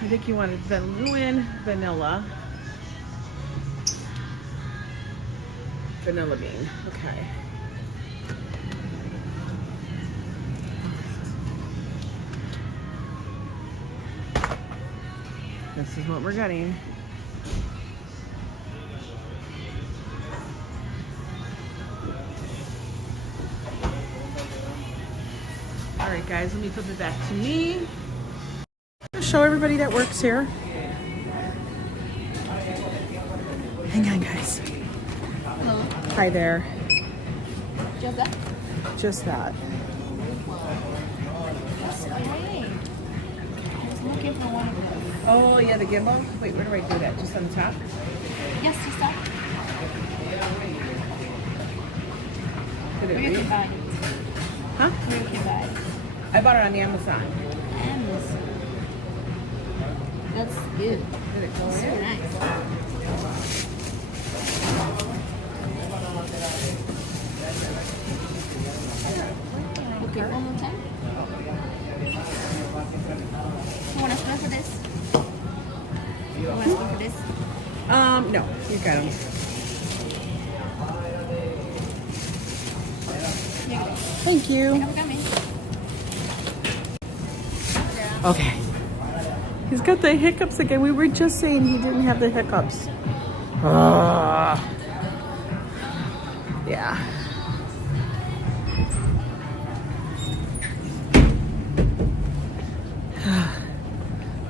I think you wanted vanilla, vanilla bean. Okay. This is what we're getting. All right, guys, let me flip it back to me. I'll show everybody that works here. Hang on, guys. Hello. Hi there. Just that? Just that. That's great. I was looking for one of those. Oh, yeah, the gimbal? Wait, where do I do that? Just on the top? Yes, just that. Did it Where you read? can buy it? Huh? Where you can buy it? I bought it on Amazon. Amazon. That's good. Did it go So in? nice. Okay, one more time. You want to spray for this? You want to spray for this? No, you got them. Here you go. Thank you. Have a gummy. Okay. He's got the hiccups again. We were just saying he didn't have the hiccups. Yeah.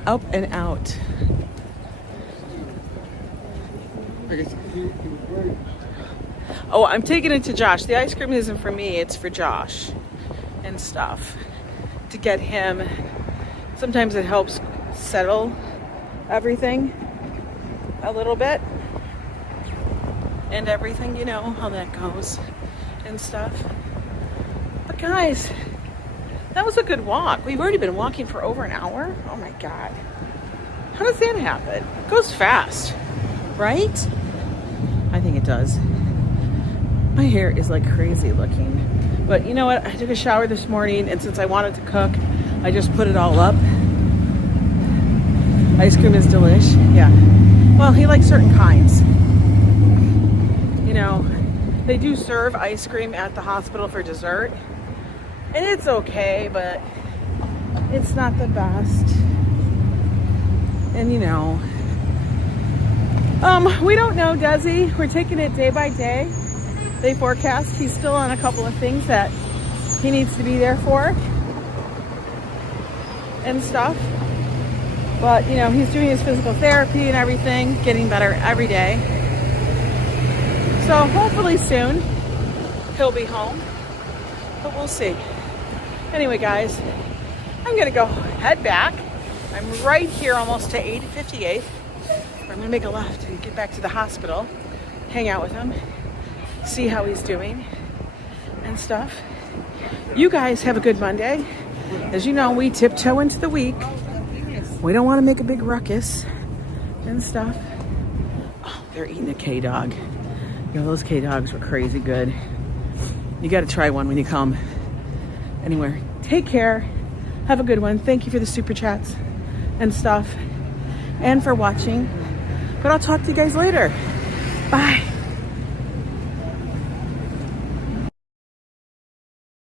Up and out. Oh, I'm taking it to Josh. The ice cream isn't for me, it's for Josh and stuff. To get him, sometimes it helps settle everything a little bit. And everything, you know how that goes and stuff. But guys, that was a good walk. We've already been walking for over an hour. Oh my God. How does that happen? It goes fast, right? I think it does. My hair is like crazy looking. But you know what? I took a shower this morning, and since I wanted to cook, I just put it all up. Ice cream is delish. Yeah. Well, he likes certain kinds. You know, they do serve ice cream at the hospital for dessert. And it's okay, but it's not the best. And you know, we don't know, Desi. We're taking it day by day. They forecast he's still on a couple of things that he needs to be there for and stuff. But you know, he's doing his physical therapy and everything, getting better every day. So hopefully soon he'll be home, but we'll see. Anyway, guys, I'm gonna go head back. I'm right here almost to 858. I'm gonna make a left and get back to the hospital, hang out with him, see how he's doing and stuff. You guys have a good Monday. As you know, we tiptoe into the week. We don't want to make a big ruckus and stuff. Oh, they're eating a K-dog. You know, those K-dogs were crazy good. You got to try one when you come. Anyway, take care. Have a good one. Thank you for the super chats and stuff and for watching. But I'll talk to you guys later. Bye.